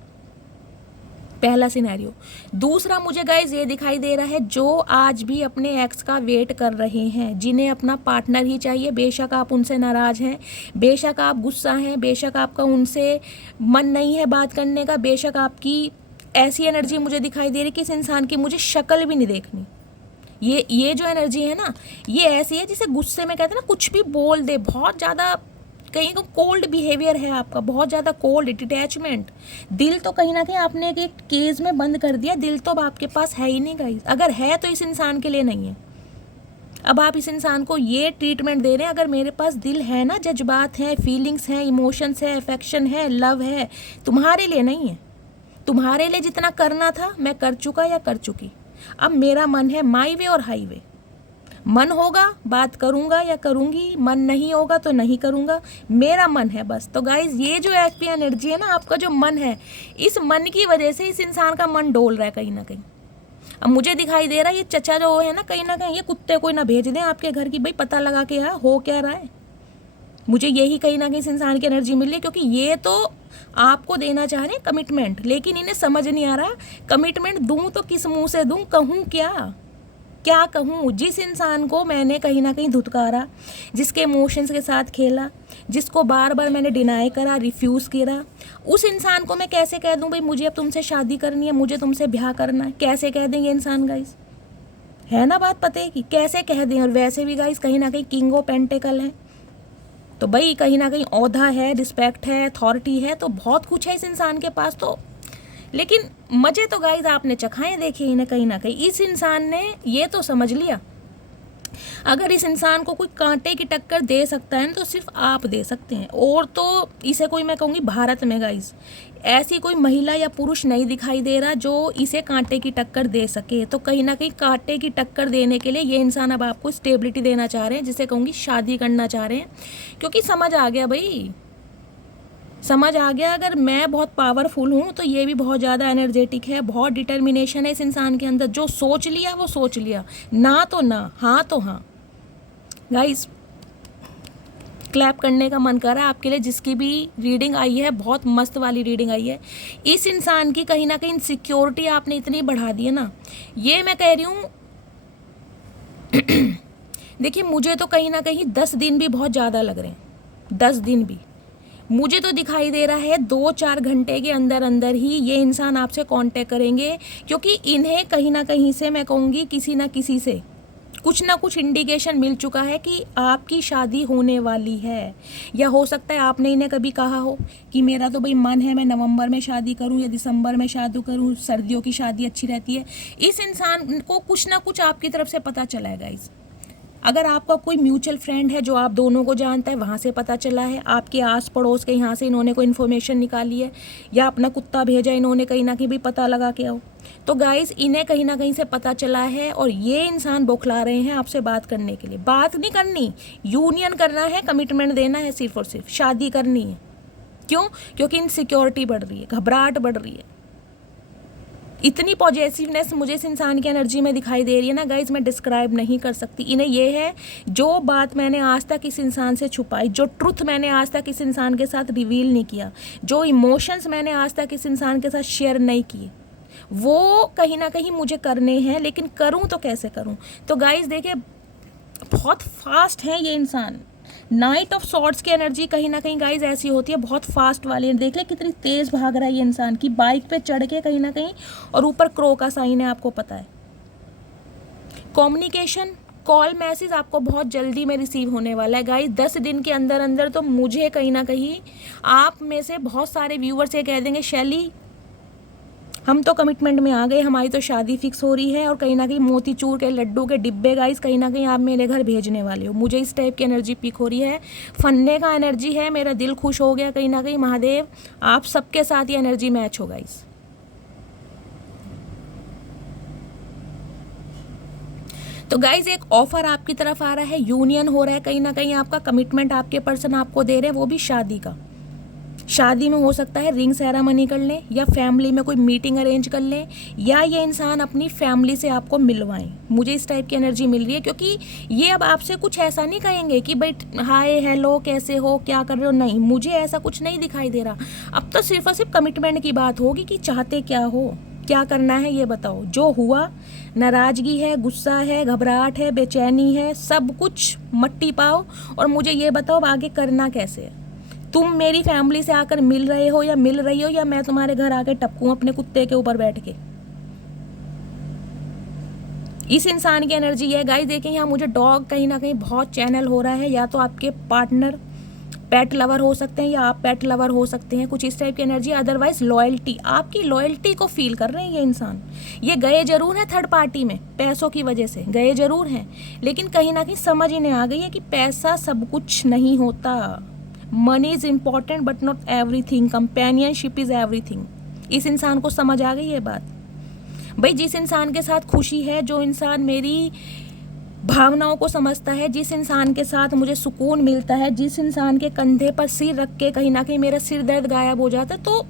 पहला सिनेरियो। दूसरा मुझे गाइज ये दिखाई दे रहा है, जो आज भी अपने एक्स का वेट कर रहे हैं, जिन्हें अपना पार्टनर ही चाहिए। बेशक आप उनसे नाराज़ हैं, बेशक आप गुस्सा हैं, बेशक आपका उनसे मन नहीं है बात करने का, बेशक आपकी ऐसी एनर्जी मुझे दिखाई दे रही कि इस इंसान की मुझे शक्ल भी नहीं देखनी। ये जो एनर्जी है ना, ये ऐसी है जिसे गुस्से में कहते हैं ना, कुछ भी बोल दे। बहुत ज़्यादा कहीं को कोल्ड बिहेवियर है आपका, बहुत ज़्यादा कोल्ड डिटैचमेंट। दिल तो कहीं ना कहीं आपने एक केज में बंद कर दिया। दिल तो अब आपके पास है ही नहीं गाइस। अगर है तो इस इंसान के लिए नहीं है। अब आप इस इंसान को ये ट्रीटमेंट दे रहे हैं, अगर मेरे पास दिल है ना, जज्बात हैं, फीलिंग्स हैं, इमोशंस है, अफेक्शन है, लव है, तुम्हारे लिए नहीं है। तुम्हारे लिए जितना करना था मैं कर चुका या कर चुकी। अब मेरा मन है माई वे और हाईवे। मन होगा बात करूंगा या करूंगी, मन नहीं होगा तो नहीं करूंगा। मेरा मन है बस। तो गाइज, ये जो एक्टिव एनर्जी है ना, आपका जो मन है, इस मन की वजह से इस इंसान का मन डोल रहा है कहीं ना कहीं। अब मुझे दिखाई दे रहा है ये चचा जो है ना कहीं ये कुत्ते कोई ना भेज दें आपके घर की, भाई पता लगा के यार हो क्या रहा है। मुझे यही कहीं ना कहीं इस इंसान की एनर्जी मिल रही है, क्योंकि ये तो आपको देना चाह रहे हैं कमिटमेंट, लेकिन इन्हें समझ नहीं आ रहा कमिटमेंट दूं तो किस मुंह से दूं, कहूं क्या कहूँ। जिस इंसान को मैंने कहीं ना कहीं धुतकारा, जिसके इमोशंस के साथ खेला, जिसको बार बार मैंने डिनाई करा, रिफ्यूज़ किया, उस इंसान को मैं कैसे कह दूँ भाई मुझे अब तुमसे शादी करनी है, मुझे तुमसे ब्याह करना है। कैसे कह देंगे इंसान गाइस? है ना बात पता है कि कैसे कह दें। और वैसे भी गाइस कहीं ना कहीं किंग ऑफ पेंटिकल है, तो भाई कहीं ना कहीं औधा है, रिस्पेक्ट है, अथॉरिटी है, तो बहुत कुछ है इस इंसान के पास। तो लेकिन मज़े तो गाइस आपने चखाए। देखिए, इन्हें कहीं ना कहीं इस इंसान ने ये तो समझ लिया, अगर इस इंसान को कोई कांटे की टक्कर दे सकता है ना, तो सिर्फ आप दे सकते हैं। और तो इसे कोई, मैं कहूँगी भारत में गाइस ऐसी कोई महिला या पुरुष नहीं दिखाई दे रहा जो इसे कांटे की टक्कर दे सके। तो कहीं ना कहीं कांटे की टक्कर देने के लिए ये इंसान अब आपको स्टेबिलिटी देना चाह रहे हैं, जिसे कहूँगी शादी करना चाह रहे हैं। क्योंकि समझ आ गया भाई, समझ आ गया अगर मैं बहुत पावरफुल हूँ तो ये भी बहुत ज़्यादा एनर्जेटिक है, बहुत डिटर्मिनेशन है इस इंसान के अंदर। जो सोच लिया वो सोच लिया, ना तो ना, हाँ तो हाँ। गाइस, क्लैप करने का मन कर रहा है आपके लिए। जिसकी भी रीडिंग आई है, बहुत मस्त वाली रीडिंग आई है। इस इंसान की कहीं ना कहीं इनसिक्योरिटी आपने इतनी बढ़ा दी है ना, ये मैं कह रही हूँ। देखिए, मुझे तो कहीं ना कहीं 10 दिन भी बहुत ज़्यादा लग रहे हैं, 10 दिन भी। मुझे तो दिखाई दे रहा है 2-4 घंटे के अंदर अंदर ही ये इंसान आपसे कांटेक्ट करेंगे, क्योंकि इन्हें कहीं ना कहीं से, मैं कहूँगी किसी ना किसी से कुछ ना कुछ इंडिकेशन मिल चुका है कि आपकी शादी होने वाली है। या हो सकता है आपने इन्हें कभी कहा हो कि मेरा तो भाई मन है मैं नवंबर में शादी करूं या दिसंबर में शादी करूं, सर्दियों की शादी अच्छी रहती है। इस इंसान को कुछ ना कुछ आपकी तरफ से पता चला है गाइस। अगर आपका कोई म्यूचुअल फ्रेंड है जो आप दोनों को जानता है, वहाँ से पता चला है, आपके आस पड़ोस के यहाँ से इन्होंने कोई इन्फॉर्मेशन निकाली है, या अपना कुत्ता भेजा इन्होंने कहीं ना कहीं भी पता लगा के आओ, तो गाइस इन्हें कहीं ना कहीं से पता चला है और ये इंसान बौखला रहे हैं आपसे बात करने के लिए। बात नहीं करनी, यूनियन करना है, कमिटमेंट देना है, सिर्फ और सिर्फ शादी करनी है। क्यों? क्योंकि इनसिक्योरिटी बढ़ रही है, घबराहट बढ़ रही है, इतनी पॉजिटिवनेस मुझे इस इंसान की एनर्जी में दिखाई दे रही है ना गाइज, मैं डिस्क्राइब नहीं कर सकती। इन्हें ये है, जो बात मैंने आज तक इस इंसान से छुपाई, जो ट्रुथ मैंने आज तक इस इंसान के साथ रिवील नहीं किया, जो इमोशंस मैंने आज तक इस इंसान के साथ शेयर नहीं किए, वो कहीं ना कहीं मुझे करने हैं। लेकिन करूं तो कैसे करूं? तो गाइज देखिए, बहुत फास्ट है ये इंसान। नाइट ऑफ सॉर्ड्स की एनर्जी कहीं ना कहीं गाइज ऐसी होती है, बहुत फास्ट वाली। देख ले कितनी तेज भाग रहा है ये इंसान की बाइक पे चढ़ के कहीं ना कहीं, और ऊपर क्रो का साइन है, आपको पता है। कम्युनिकेशन, कॉल, मैसेज आपको बहुत जल्दी में रिसीव होने वाला है गाइज, 10 दिन के अंदर अंदर। तो मुझे कहीं ना कहीं आप में से बहुत सारे व्यूवर्स ये कह देंगे, शैली हम तो कमिटमेंट में आ गए, हमारी तो शादी फिक्स हो रही है, और कहीं ना कहीं मोतीचूर के लड्डू के डिब्बे गाइस कहीं ना कहीं आप मेरे घर भेजने वाले हो। मुझे इस टाइप की एनर्जी पिक हो रही है, फन्ने का एनर्जी है, मेरा दिल खुश हो गया कहीं ना कहीं। महादेव आप सबके साथ ये एनर्जी मैच हो गाइस। तो गाइज एक ऑफर आपकी तरफ आ रहा है, यूनियन हो रहा है, कहीं ना कहीं आपका कमिटमेंट आपके पर्सन आपको दे रहे हैं, वो भी शादी का। शादी में हो सकता है रिंग सेरेमनी कर लें, या फैमिली में कोई मीटिंग अरेंज कर लें, या ये इंसान अपनी फैमिली से आपको मिलवाएं। मुझे इस टाइप की एनर्जी मिल रही है, क्योंकि ये अब आपसे कुछ ऐसा नहीं कहेंगे कि भाई हाय हेलो कैसे हो क्या कर रहे हो, नहीं, मुझे ऐसा कुछ नहीं दिखाई दे रहा। अब तो सिर्फ और सिर्फ कमिटमेंट की बात होगी कि चाहते क्या हो, क्या करना है ये बताओ। जो हुआ, नाराज़गी है, गुस्सा है, घबराहट है, बेचैनी है, सब कुछ मट्टी पाओ, और मुझे ये बताओ आगे करना कैसे है। तुम मेरी फैमिली से आकर मिल रहे हो या मिल रही हो, या मैं तुम्हारे घर आके टपकूं अपने कुत्ते के ऊपर बैठ के। इस इंसान की एनर्जी है गाइस। देखें यहाँ मुझे डॉग कहीं ना कहीं बहुत चैनल हो रहा है, या तो आपके पार्टनर पेट लवर हो सकते हैं, या आप पेट लवर हो सकते हैं, कुछ इस टाइप की एनर्जी। अदरवाइज लॉयल्टी, आपकी लॉयल्टी को फील कर रहे हैं ये इंसान। ये गए जरूर हैं थर्ड पार्टी में, पैसों की वजह से गए जरूर हैं, लेकिन कहीं ना कहीं समझ इन्हें आ गई है कि पैसा सब कुछ नहीं होता। Money is important but not everything, companionship is everything. इस इंसान को समझ आ गई ये बात। भाई जिस इंसान के साथ खुशी है, जो इंसान मेरी भावनाओं को समझता है, जिस इंसान के साथ मुझे सुकून मिलता है, जिस इंसान के कंधे पर सिर रख के कहीं ना कहीं मेरा सिर दर्द गायब हो जाता है, तो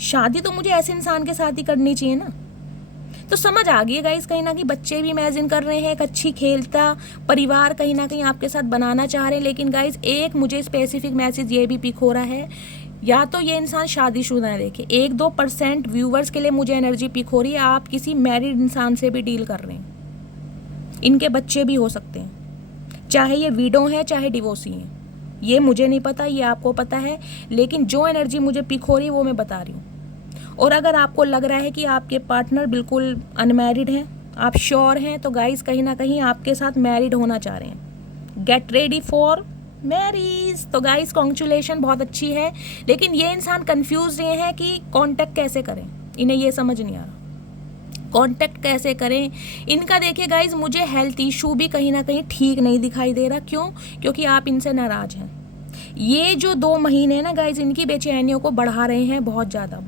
शादी तो मुझे ऐसे इंसान के साथ ही करनी चाहिए ना। तो समझ आ गई है गाइस, कहीं ना कहीं बच्चे भी इमेजिन कर रहे हैं, एक अच्छी खेलता परिवार कहीं ना कहीं आपके साथ बनाना चाह रहे हैं। लेकिन गाइस एक मुझे स्पेसिफिक मैसेज ये भी पिक हो रहा है, या तो ये इंसान शादीशुदा है। देखिए 1-2% व्यूवर्स के लिए मुझे एनर्जी पिक हो रही है, आप किसी मैरिड इंसान से भी डील कर रहे हैं, इनके बच्चे भी हो सकते हैं, चाहे ये विडो हैं चाहे डिवोर्सी हैं, ये मुझे नहीं पता, ये आपको पता है। लेकिन जो एनर्जी मुझे पिक हो रही है वो मैं बता रही हूँ। और अगर आपको लग रहा है कि आपके पार्टनर बिल्कुल अनमैरिड हैं, आप श्योर हैं, तो गाइस कहीं ना कहीं आपके साथ मैरिड होना चाह रहे हैं। Get ready for marriage. तो गाइस कॉन्ग्रेचुलेशन, बहुत अच्छी है। लेकिन ये इंसान कंफ्यूज रहे हैं कि कांटेक्ट कैसे करें, इन्हें ये समझ नहीं आ रहा कांटेक्ट कैसे करें इनका। देखिए गाइज मुझे हेल्थ इशू भी कहीं ना कहीं ठीक नहीं दिखाई दे रहा। क्यों? क्योंकि आप इनसे नाराज हैं। ये जो 2 महीने हैं ना गाइज, इनकी बेचैनियों को बढ़ा रहे हैं बहुत ज़्यादा।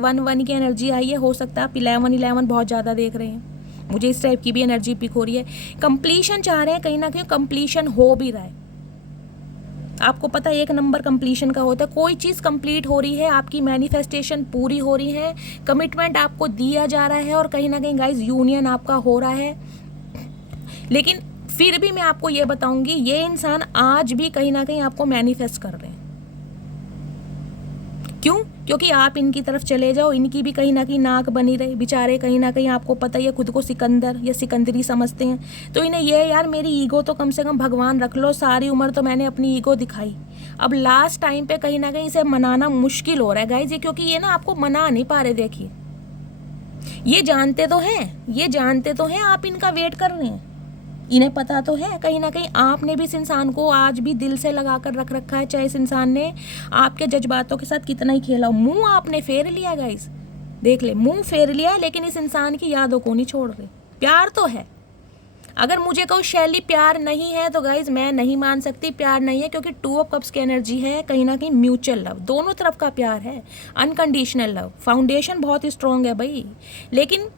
1-1 की एनर्जी आई है, हो सकता है आप 11-11 बहुत ज़्यादा देख रहे हैं। मुझे इस टाइप की भी एनर्जी पिक हो रही है। कंप्लीशन चाह रहे हैं, कहीं ना कहीं कंप्लीशन हो भी रहा है। आपको पता है 1 नंबर कंप्लीशन का होता है, कोई चीज़ कंप्लीट हो रही है, आपकी मैनिफेस्टेशन पूरी हो रही है, कमिटमेंट आपको दिया जा रहा है, और कहीं ना कहीं गाइज यूनियन आपका हो रहा है। लेकिन फिर भी मैं आपको ये बताऊंगी, ये इंसान आज भी कहीं ना कहीं आपको मैनिफेस्ट कर रहे हैं। क्यों? क्योंकि आप इनकी तरफ चले जाओ, इनकी भी कहीं ना कहीं नाक बनी रहे, बेचारे कहीं ना कहीं आपको पता ही है खुद को सिकंदर या सिकंदरी समझते हैं। तो इन्हें ये यार मेरी ईगो तो कम से कम भगवान रख लो, सारी उम्र तो मैंने अपनी ईगो दिखाई, अब लास्ट टाइम पे कहीं ना कहीं इसे मनाना मुश्किल हो रहा है गाइज, ये क्योंकि ये ना आपको मना नहीं पा रहे। देखिए ये जानते तो हैं, ये जानते तो हैं आप इनका वेट कर रहे हैं, इन्हें पता तो है कहीं ना कहीं आपने भी इस इंसान को आज भी दिल से लगा कर रख रखा है, चाहे इस इंसान ने आपके जज्बातों के साथ कितना ही खेला हो। मुंह आपने फेर लिया गाइस, देख ले मुंह फेर लिया, लेकिन इस इंसान की यादों को नहीं छोड़ रहे। प्यार तो है, अगर मुझे कहो शैली प्यार नहीं है तो गाइज मैं नहीं मान सकती प्यार नहीं है, क्योंकि 2 ऑफ कप्स की एनर्जी है, कहीं ना कहीं म्यूचुअल लव, दोनों तरफ का प्यार है, अनकंडीशनल लव, फाउंडेशन बहुत स्ट्रॉन्ग है भाई। लेकिन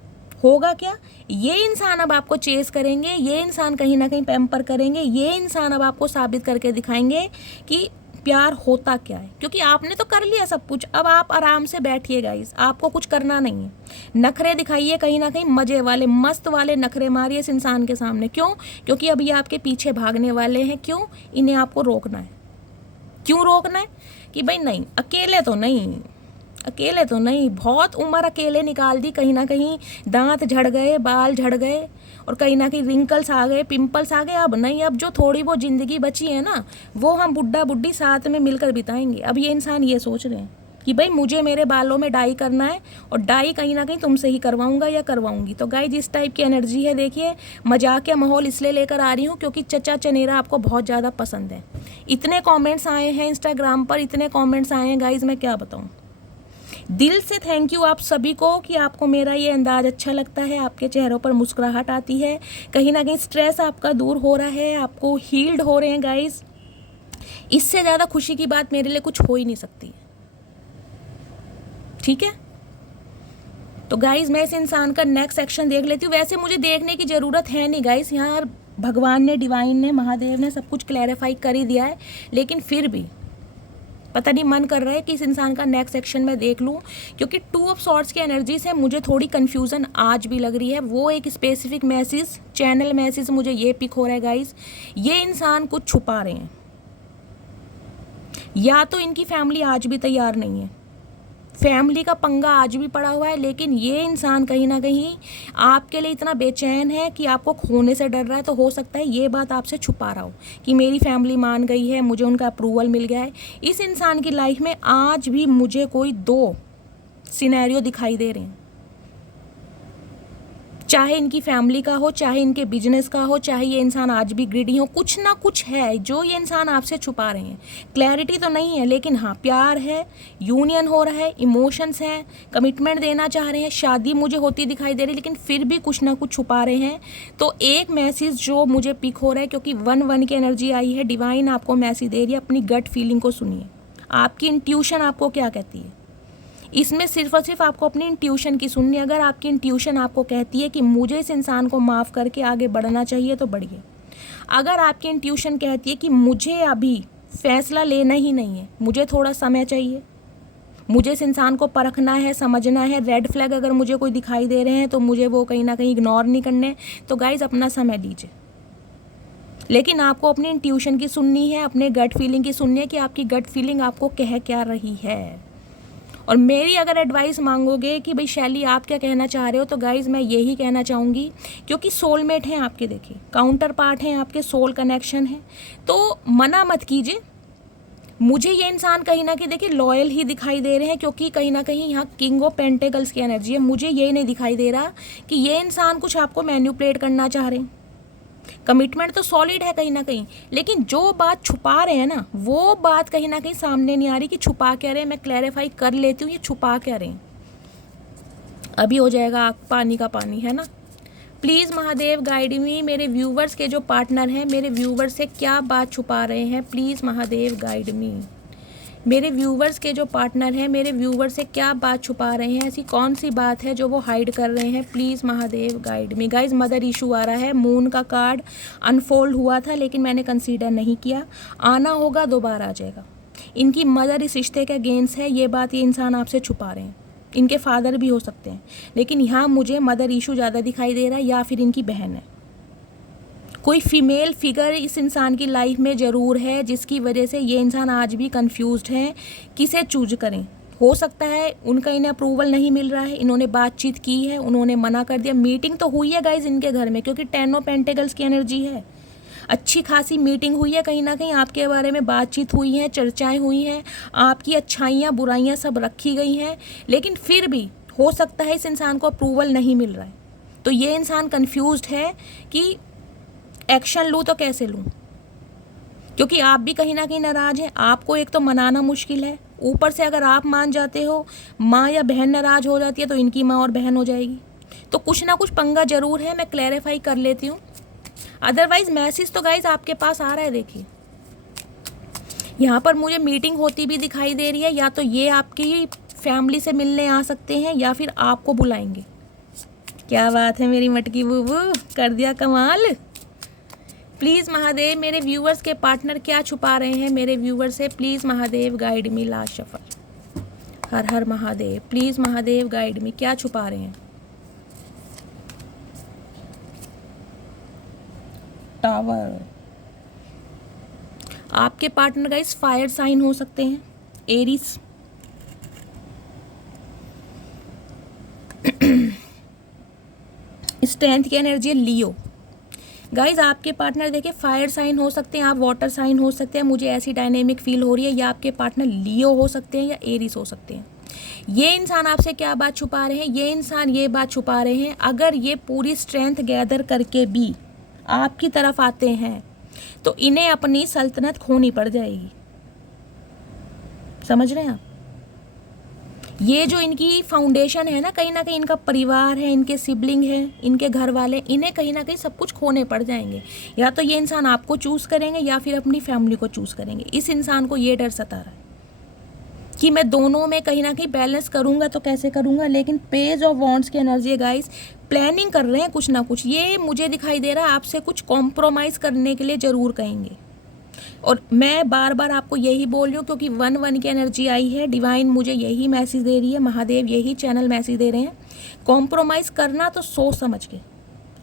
होगा क्या, ये इंसान अब आपको चेस करेंगे, ये इंसान कहीं ना कहीं पैम्पर करेंगे, ये इंसान अब आपको साबित करके दिखाएंगे कि प्यार होता क्या है, क्योंकि आपने तो कर लिया सब कुछ। अब आप आराम से बैठिए गाइस, आपको कुछ करना नहीं है, नखरे दिखाइए, कहीं ना कहीं मजे वाले मस्त वाले नखरे मारिए इस इंसान के सामने। क्यों? क्योंकि अब ये आपके पीछे भागने वाले हैं। क्यों? इन्हें आपको रोकना है। क्यों रोकना है? कि भाई नहीं, अकेले तो नहीं, अकेले तो नहीं, बहुत उम्र अकेले निकाल दी, कहीं ना कहीं दांत झड़ गए, बाल झड़ गए, और कहीं ना कहीं रिंकल्स आ गए, पिंपल्स आ गए। अब नहीं, अब जो थोड़ी वो ज़िंदगी बची है ना, वो हम बुढ़ा बुढ़ी साथ में मिलकर बिताएंगे। अब ये इंसान ये सोच रहे हैं कि भाई मुझे मेरे बालों में डाई करना है, और डाई कहीं ना कहीं तुमसे ही करवाऊंगा या करवाऊंगी। तो गाइस इस टाइप की एनर्जी है। देखिए मजाक या माहौल इसलिए लेकर आ रही हूँ क्योंकि चचा चनेरा आपको बहुत ज़्यादा पसंद है। इतने कॉमेंट्स आए हैं इंस्टाग्राम पर, इतने कॉमेंट्स आए हैं गाइज, मैं क्या बताऊँ। दिल से थैंक यू आप सभी को कि आपको मेरा ये अंदाज अच्छा लगता है, आपके चेहरों पर मुस्कुराहट आती है, कहीं ना कहीं स्ट्रेस आपका दूर हो रहा है, आपको हील्ड हो रहे हैं गाइस। इससे ज़्यादा खुशी की बात मेरे लिए कुछ हो ही नहीं सकती, ठीक है। तो गाइस मैं इस इंसान का नेक्स्ट सेक्शन देख लेती हूँ। वैसे मुझे देखने की ज़रूरत है नहीं गाइस, यहाँ भगवान ने, डिवाइन ने, महादेव ने सब कुछ क्लैरिफाई कर ही दिया है, लेकिन फिर भी पता नहीं मन कर रहा है कि इस इंसान का नेक्स्ट सेक्शन मैं देख लूँ, क्योंकि 2 ऑफ सॉर्ड्स की एनर्जी से मुझे थोड़ी कन्फ्यूज़न आज भी लग रही है। वो एक स्पेसिफिक मैसेज, चैनल मैसेज मुझे ये पिक हो रहा है गाइस, ये इंसान कुछ छुपा रहे हैं, या तो इनकी फैमिली आज भी तैयार नहीं है, फैमिली का पंगा आज भी पड़ा हुआ है, लेकिन ये इंसान कहीं ना कहीं आपके लिए इतना बेचैन है कि आपको खोने से डर रहा है। तो हो सकता है ये बात आपसे छुपा रहा हो कि मेरी फैमिली मान गई है, मुझे उनका अप्रूवल मिल गया है। इस इंसान की लाइफ में आज भी मुझे कोई 2 सिनेरियो दिखाई दे रहे हैं, चाहे इनकी फैमिली का हो, चाहे इनके बिजनेस का हो, चाहे ये इंसान आज भी ग्रीडी हो, कुछ ना कुछ है जो ये इंसान आपसे छुपा रहे हैं। क्लैरिटी तो नहीं है, लेकिन हाँ प्यार है, यूनियन हो रहा है, इमोशंस हैं, कमिटमेंट देना चाह रहे हैं, शादी मुझे होती दिखाई दे रही, लेकिन फिर भी कुछ ना कुछ छुपा रहे हैं। तो एक मैसेज जो मुझे पिक हो रहा है, क्योंकि 1-1 की एनर्जी आई है, डिवाइन आपको मैसेज दे रही है, अपनी गट फीलिंग को सुनिए, आपकी इंट्यूशन आपको क्या कहती है। इसमें सिर्फ और सिर्फ आपको अपनी इंट्यूशन की सुननी। अगर आपकी इंट्यूशन आपको कहती है कि मुझे इस इंसान को माफ़ करके आगे बढ़ना चाहिए तो बढ़िए। अगर आपकी इंट्यूशन कहती है कि मुझे अभी फैसला लेना ही नहीं है, मुझे थोड़ा समय चाहिए, मुझे इस इंसान को परखना है, समझना है, रेड फ्लैग अगर मुझे कोई दिखाई दे रहे हैं तो मुझे वो कहीं ना कहीं इग्नोर नहीं करने, तो गाइज अपना समय लीजिए। लेकिन आपको अपनी इंट्यूशन की सुननी है, अपने गट फीलिंग की सुननी है कि आपकी गट फीलिंग आपको कह क्या रही है। और मेरी अगर एडवाइस मांगोगे कि भाई शैली आप क्या कहना चाह रहे हो, तो गाइज़ मैं यही कहना चाहूँगी, क्योंकि सोलमेट हैं आपके, देखिए काउंटर पार्ट हैं आपके, सोल कनेक्शन है, तो मना मत कीजिए। मुझे ये इंसान कहीं ना कहीं देखिए लॉयल ही दिखाई दे रहे हैं, क्योंकि कहीं ना कहीं यहाँ किंग ऑफ पेंटिकल्स की एनर्जी है। मुझे ये नहीं दिखाई दे रहा कि ये इंसान कुछ आपको मैन्युपुलेट करना चाह रहे हैं। कमिटमेंट तो सॉलिड है कहीं ना कहीं, लेकिन जो बात छुपा रहे हैं ना, वो बात कहीं ना कहीं सामने नहीं आ रही कि छुपा क्या रहे हैं। मैं क्लैरिफाई कर लेती हूँ ये छुपा क्या रहे हैं, अभी हो जाएगा पानी का पानी, है ना। प्लीज़ महादेव गाइड मी, मेरे व्यूवर्स के जो पार्टनर हैं, मेरे व्यूवर्स से क्या बात छुपा रहे हैं, प्लीज़ महादेव गाइड मी। मेरे व्यूवर्स के जो पार्टनर हैं, मेरे व्यूवर्स से क्या बात छुपा रहे हैं, ऐसी कौन सी बात है जो वो हाइड कर रहे हैं, please Mahadev guide me. Guys mother issue आ रहा है, मून का कार्ड अनफोल्ड हुआ था लेकिन मैंने कंसीडर नहीं किया, आना होगा दोबारा आ जाएगा। इनकी मदर इस रिश्ते के अगेंस्ट है, ये बात ये इंसान आपसे छुपा रहे हैं। इनके फादर भी हो सकते हैं, लेकिन यहाँ मुझे मदर इशू ज़्यादा दिखाई दे रहा है, या फिर इनकी बहन है। कोई फीमेल फिगर इस इंसान की लाइफ में ज़रूर है, जिसकी वजह से ये इंसान आज भी कंफ्यूज्ड है किसे चूज करें। हो सकता है उनका इन्हें अप्रूवल नहीं मिल रहा है, इन्होंने बातचीत की है, उन्होंने मना कर दिया, मीटिंग तो हुई है गाइज इनके घर में, क्योंकि 10 ऑफ पेंटिकल्स की एनर्जी है, अच्छी खासी मीटिंग हुई है, कहीं ना कहीं आपके बारे में बातचीत हुई है, चर्चाएं हुई हैं, आपकी अच्छाइयाँ बुराइयाँ सब रखी गई हैं, लेकिन फिर भी हो सकता है इस इंसान को अप्रूवल नहीं मिल रहा है। तो ये इंसान कंफ्यूज्ड है कि एक्शन लूँ तो कैसे लूँ, क्योंकि आप भी कहीं ना कहीं नाराज़ हैं, आपको एक तो मनाना मुश्किल है, ऊपर से अगर आप मान जाते हो, माँ या बहन नाराज़ हो जाती है तो इनकी माँ और बहन हो जाएगी। तो कुछ ना कुछ पंगा जरूर है, मैं क्लैरिफाई कर लेती हूँ। अदरवाइज मैसेज तो गाइज आपके पास आ रहा है, देखिए यहाँ पर मुझे मीटिंग होती भी दिखाई दे रही है, या तो ये आपकी फैमिली से मिलने आ सकते हैं या फिर आपको बुलाएंगे। क्या बात है मेरी मटकी बूबू, कर दिया कमाल। प्लीज़ महादेव मेरे व्यूवर्स के पार्टनर क्या छुपा रहे हैं मेरे व्यूवर से, please Mahadev guide me last shuffle. हर हर Mahadev, please Mahadev guide me, क्या छुपा रहे हैं। टावर, आपके पार्टनर गाइस फायर साइन हो सकते हैं, एरीज, स्ट्रेंथ की एनर्जी है लियो। गाइज आपके पार्टनर देखिए फायर साइन हो सकते हैं, आप वाटर साइन हो सकते हैं, मुझे ऐसी डायनेमिक फील हो रही है, या आपके पार्टनर लियो हो सकते हैं या एरीज हो सकते हैं। ये इंसान आपसे क्या बात छुपा रहे हैं, ये इंसान ये बात छुपा रहे हैं, अगर ये पूरी स्ट्रेंथ गैदर करके भी आपकी तरफ आते हैं तो इन्हें अपनी सल्तनत खोनी पड़ जाएगी। समझ रहे हैं आप, ये जो इनकी फाउंडेशन है ना कहीं इनका परिवार है, इनके सिबलिंग है, इनके घर वाले, इन्हें कहीं ना कहीं सब कुछ खोने पड़ जाएंगे। या तो ये इंसान आपको चूज़ करेंगे या फिर अपनी फैमिली को चूज़ करेंगे। इस इंसान को ये डर सता रहा है कि मैं दोनों में कहीं ना कहीं बैलेंस करूंगा तो कैसे करूंगा। लेकिन पेज ऑफ वॉन्ड्स की एनर्जी गाइस, प्लानिंग कर रहे हैं कुछ ना कुछ, ये मुझे दिखाई दे रहा है आपसे कुछ कॉम्प्रोमाइज़ करने के लिए ज़रूर कहेंगे। और मैं बार बार आपको यही बोल रही हूँ क्योंकि 1-1 की एनर्जी आई है, डिवाइन मुझे यही मैसेज दे रही है, महादेव यही चैनल मैसेज दे रहे हैं। कॉम्प्रोमाइज़ करना तो सोच समझ के,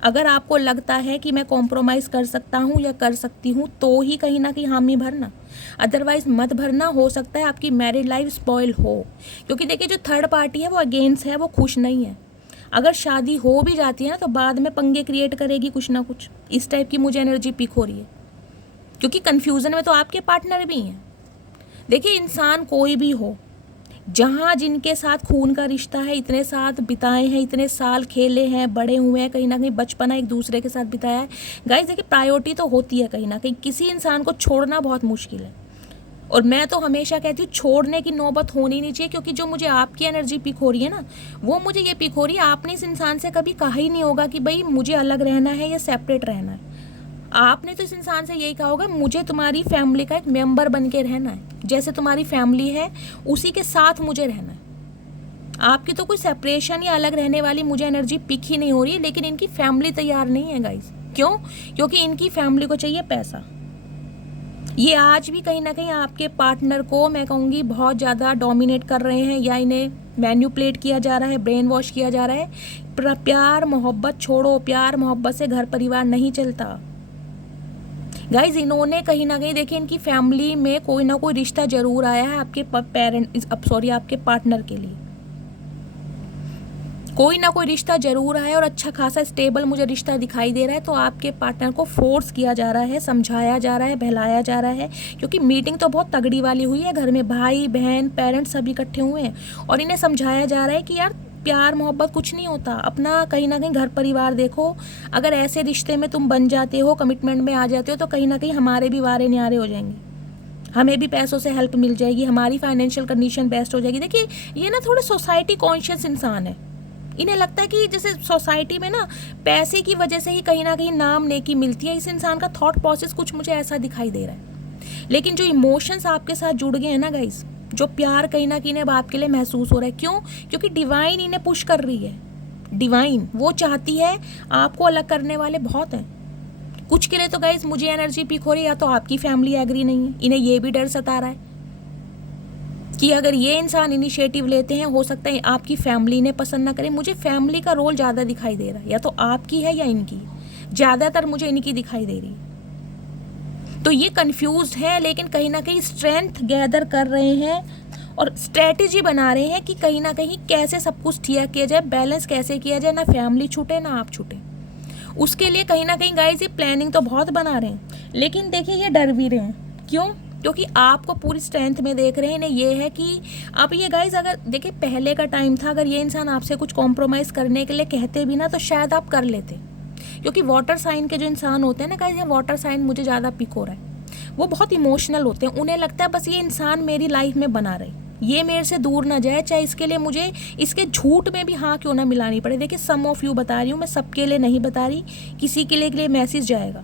अगर आपको लगता है कि मैं कॉम्प्रोमाइज़ कर सकता हूँ या कर सकती हूँ तो ही कहीं ना कहीं हामी भरना, अदरवाइज मत भरना। हो सकता है आपकी मैरिड लाइफ स्पॉइल हो, क्योंकि देखिए जो थर्ड पार्टी है वो अगेंस्ट है, वो खुश नहीं है। अगर शादी हो भी जाती है ना तो बाद में पंगे क्रिएट करेगी कुछ ना कुछ, इस टाइप की मुझे एनर्जी पिक हो रही है, क्योंकि कन्फ्यूज़न में तो आपके पार्टनर भी हैं। देखिए इंसान कोई भी हो, जहाँ जिनके साथ खून का रिश्ता है, इतने साथ बिताए हैं, इतने साल खेले हैं, बड़े हुए हैं, कहीं ना कहीं बचपना एक दूसरे के साथ बिताया है। गाइस देखिए प्रायोरिटी तो होती है कहीं ना कहीं, किसी इंसान को छोड़ना बहुत मुश्किल है। और मैं तो हमेशा कहती हूँ छोड़ने की नौबत होनी नहीं चाहिए, क्योंकि जो मुझे आपकी एनर्जी पिक हो रही है ना, वो मुझे ये पिक हो रही है आपने इस इंसान से कभी कहा ही नहीं होगा कि भाई मुझे अलग रहना है या सेपरेट रहना है। आपने तो इस इंसान से यही कहा होगा मुझे तुम्हारी फैमिली का एक मेंबर बन के रहना है, जैसे तुम्हारी फैमिली है उसी के साथ मुझे रहना है। आपकी तो कोई सेपरेशन या अलग रहने वाली मुझे एनर्जी पिक ही नहीं हो रही है। लेकिन इनकी फैमिली तैयार नहीं है गाइस, क्यों? क्योंकि इनकी फैमिली को चाहिए पैसा। ये आज भी कहीं ना कहीं आपके पार्टनर को मैं कहूँगी बहुत ज़्यादा डोमिनेट कर रहे हैं, या इन्हें मैन्युपुलेट किया जा रहा है, ब्रेन वॉश किया जा रहा है। प्यार मोहब्बत छोड़ो, प्यार मोहब्बत से घर परिवार नहीं चलता गाइज। इन्होंने कहीं ना कहीं देखिए इनकी फैमिली में कोई ना कोई रिश्ता जरूर आया है आपके आपके पार्टनर के लिए कोई ना कोई रिश्ता जरूर आया और अच्छा खासा स्टेबल मुझे रिश्ता दिखाई दे रहा है। तो आपके पार्टनर को फोर्स किया जा रहा है, समझाया जा रहा है, बहलाया जा रहा है, क्योंकि मीटिंग तो बहुत तगड़ी वाली हुई है, घर में भाई बहन पेरेंट्स सभी इकट्ठे हुए हैं और इन्हें समझाया जा रहा है कि यार प्यार मोहब्बत कुछ नहीं होता, अपना कहीं ना कहीं घर परिवार देखो। अगर ऐसे रिश्ते में तुम बन जाते हो, कमिटमेंट में आ जाते हो, तो कहीं ना कहीं हमारे भी वारे न्यारे हो जाएंगे, हमें भी पैसों से हेल्प मिल जाएगी, हमारी फाइनेंशियल कंडीशन बेस्ट हो जाएगी। देखिए ये ना थोड़े सोसाइटी कॉन्शियस इंसान है, इन्हें लगता है कि जैसे सोसाइटी में ना पैसे की वजह से ही कहीं ना कहीं नाम नेकी मिलती है। इस इंसान का थॉट प्रोसेस कुछ मुझे ऐसा दिखाई दे रहा है। लेकिन जो इमोशंस आपके साथ जुड़ गए हैं ना गाइस, जो प्यार कहीं ना कहीं अब आपके लिए महसूस हो रहा है, क्यों? क्योंकि डिवाइन इन्हें पुश कर रही है। डिवाइन वो चाहती है, आपको अलग करने वाले बहुत हैं कुछ के लिए। तो गाइस मुझे एनर्जी पिक हो रही है, या तो आपकी फैमिली एग्री नहीं है, इन्हें ये भी डर सता रहा है कि अगर ये इंसान इनिशिएटिव लेते हैं हो सकता है आपकी फैमिली इन्हें पसंद ना करे। मुझे फैमिली का रोल ज़्यादा दिखाई दे रहा है, या तो आपकी है या इनकी, ज़्यादातर मुझे इनकी दिखाई दे रही है। तो ये कंफ्यूज्ड है, लेकिन कहीं ना कहीं स्ट्रेंथ गैदर कर रहे हैं और स्ट्रेटेजी बना रहे हैं कि कहीं ना कहीं कैसे सब कुछ ठीक किया जाए, बैलेंस कैसे किया जाए, ना फैमिली छूटे ना आप छूटे। उसके लिए कहीं ना कहीं गाइस ये प्लानिंग तो बहुत बना रहे हैं, लेकिन देखिए ये डर भी रहे हैं। क्यों? क्योंकि आपको पूरी स्ट्रेंथ में देख रहे हैं। इन्हें ये है कि अब ये गाइस, अगर देखिए पहले का टाइम था, अगर ये इंसान आपसे कुछ कॉम्प्रोमाइज़ करने के लिए कहते भी ना तो शायद आप कर लेते, क्योंकि वाटर साइन के जो इंसान होते हैं ना गाइस, वाटर साइन मुझे ज़्यादा पिक हो रहा है, वो बहुत इमोशनल होते हैं। उन्हें लगता है बस ये इंसान मेरी लाइफ में बना रहे, ये मेरे से दूर ना जाए, चाहे इसके लिए मुझे इसके झूठ में भी हाँ क्यों ना मिलानी पड़े। देखिए सम ऑफ यू बता रही हूँ मैं, सबके लिए नहीं बता रही, किसी के लिए मैसेज जाएगा।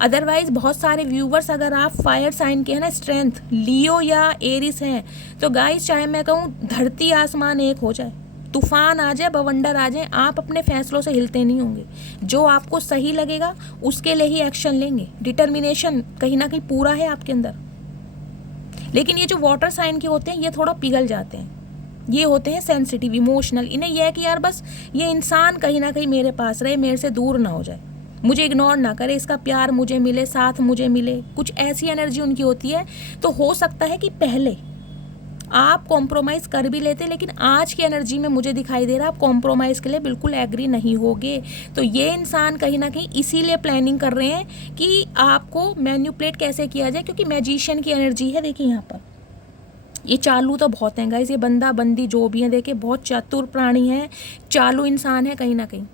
अदरवाइज बहुत सारे व्यूवर्स, अगर आप फायर साइन के हैं ना, स्ट्रेंथ लियो या एरिस हैं, तो गाइस चाहे मैं कहूँ धरती आसमान एक हो जाए, तूफान आ जाए, बवंडर आ जाए, आप अपने फैसलों से हिलते नहीं होंगे। जो आपको सही लगेगा उसके लिए ही एक्शन लेंगे। डिटर्मिनेशन कहीं ना कहीं पूरा है आपके अंदर। लेकिन ये जो वाटर साइन के होते हैं ये थोड़ा पिघल जाते हैं, ये होते हैं सेंसिटिव, इमोशनल। इन्हें यह है कि यार बस ये इंसान कहीं ना कहीं मेरे पास रहे, मेरे से दूर ना हो जाए, मुझे इग्नोर ना करे, इसका प्यार मुझे मिले, साथ मुझे मिले, कुछ ऐसी एनर्जी उनकी होती है। तो हो सकता है कि पहले आप कॉम्प्रोमाइज़ कर भी लेते, लेकिन आज की एनर्जी में मुझे दिखाई दे रहा है आप कॉम्प्रोमाइज़ के लिए बिल्कुल एग्री नहीं होगे। तो ये इंसान कहीं ना कहीं इसीलिए प्लानिंग कर रहे हैं कि आपको मैन्युपुलेट कैसे किया जाए, क्योंकि मैजिशियन की एनर्जी है। देखिए यहाँ पर ये चालू तो बहुत हैं गाइस, ये बंदा बंदी जो भी है, देखिए बहुत चतुर प्राणी है, चालू इंसान है कहीं ना कहीं।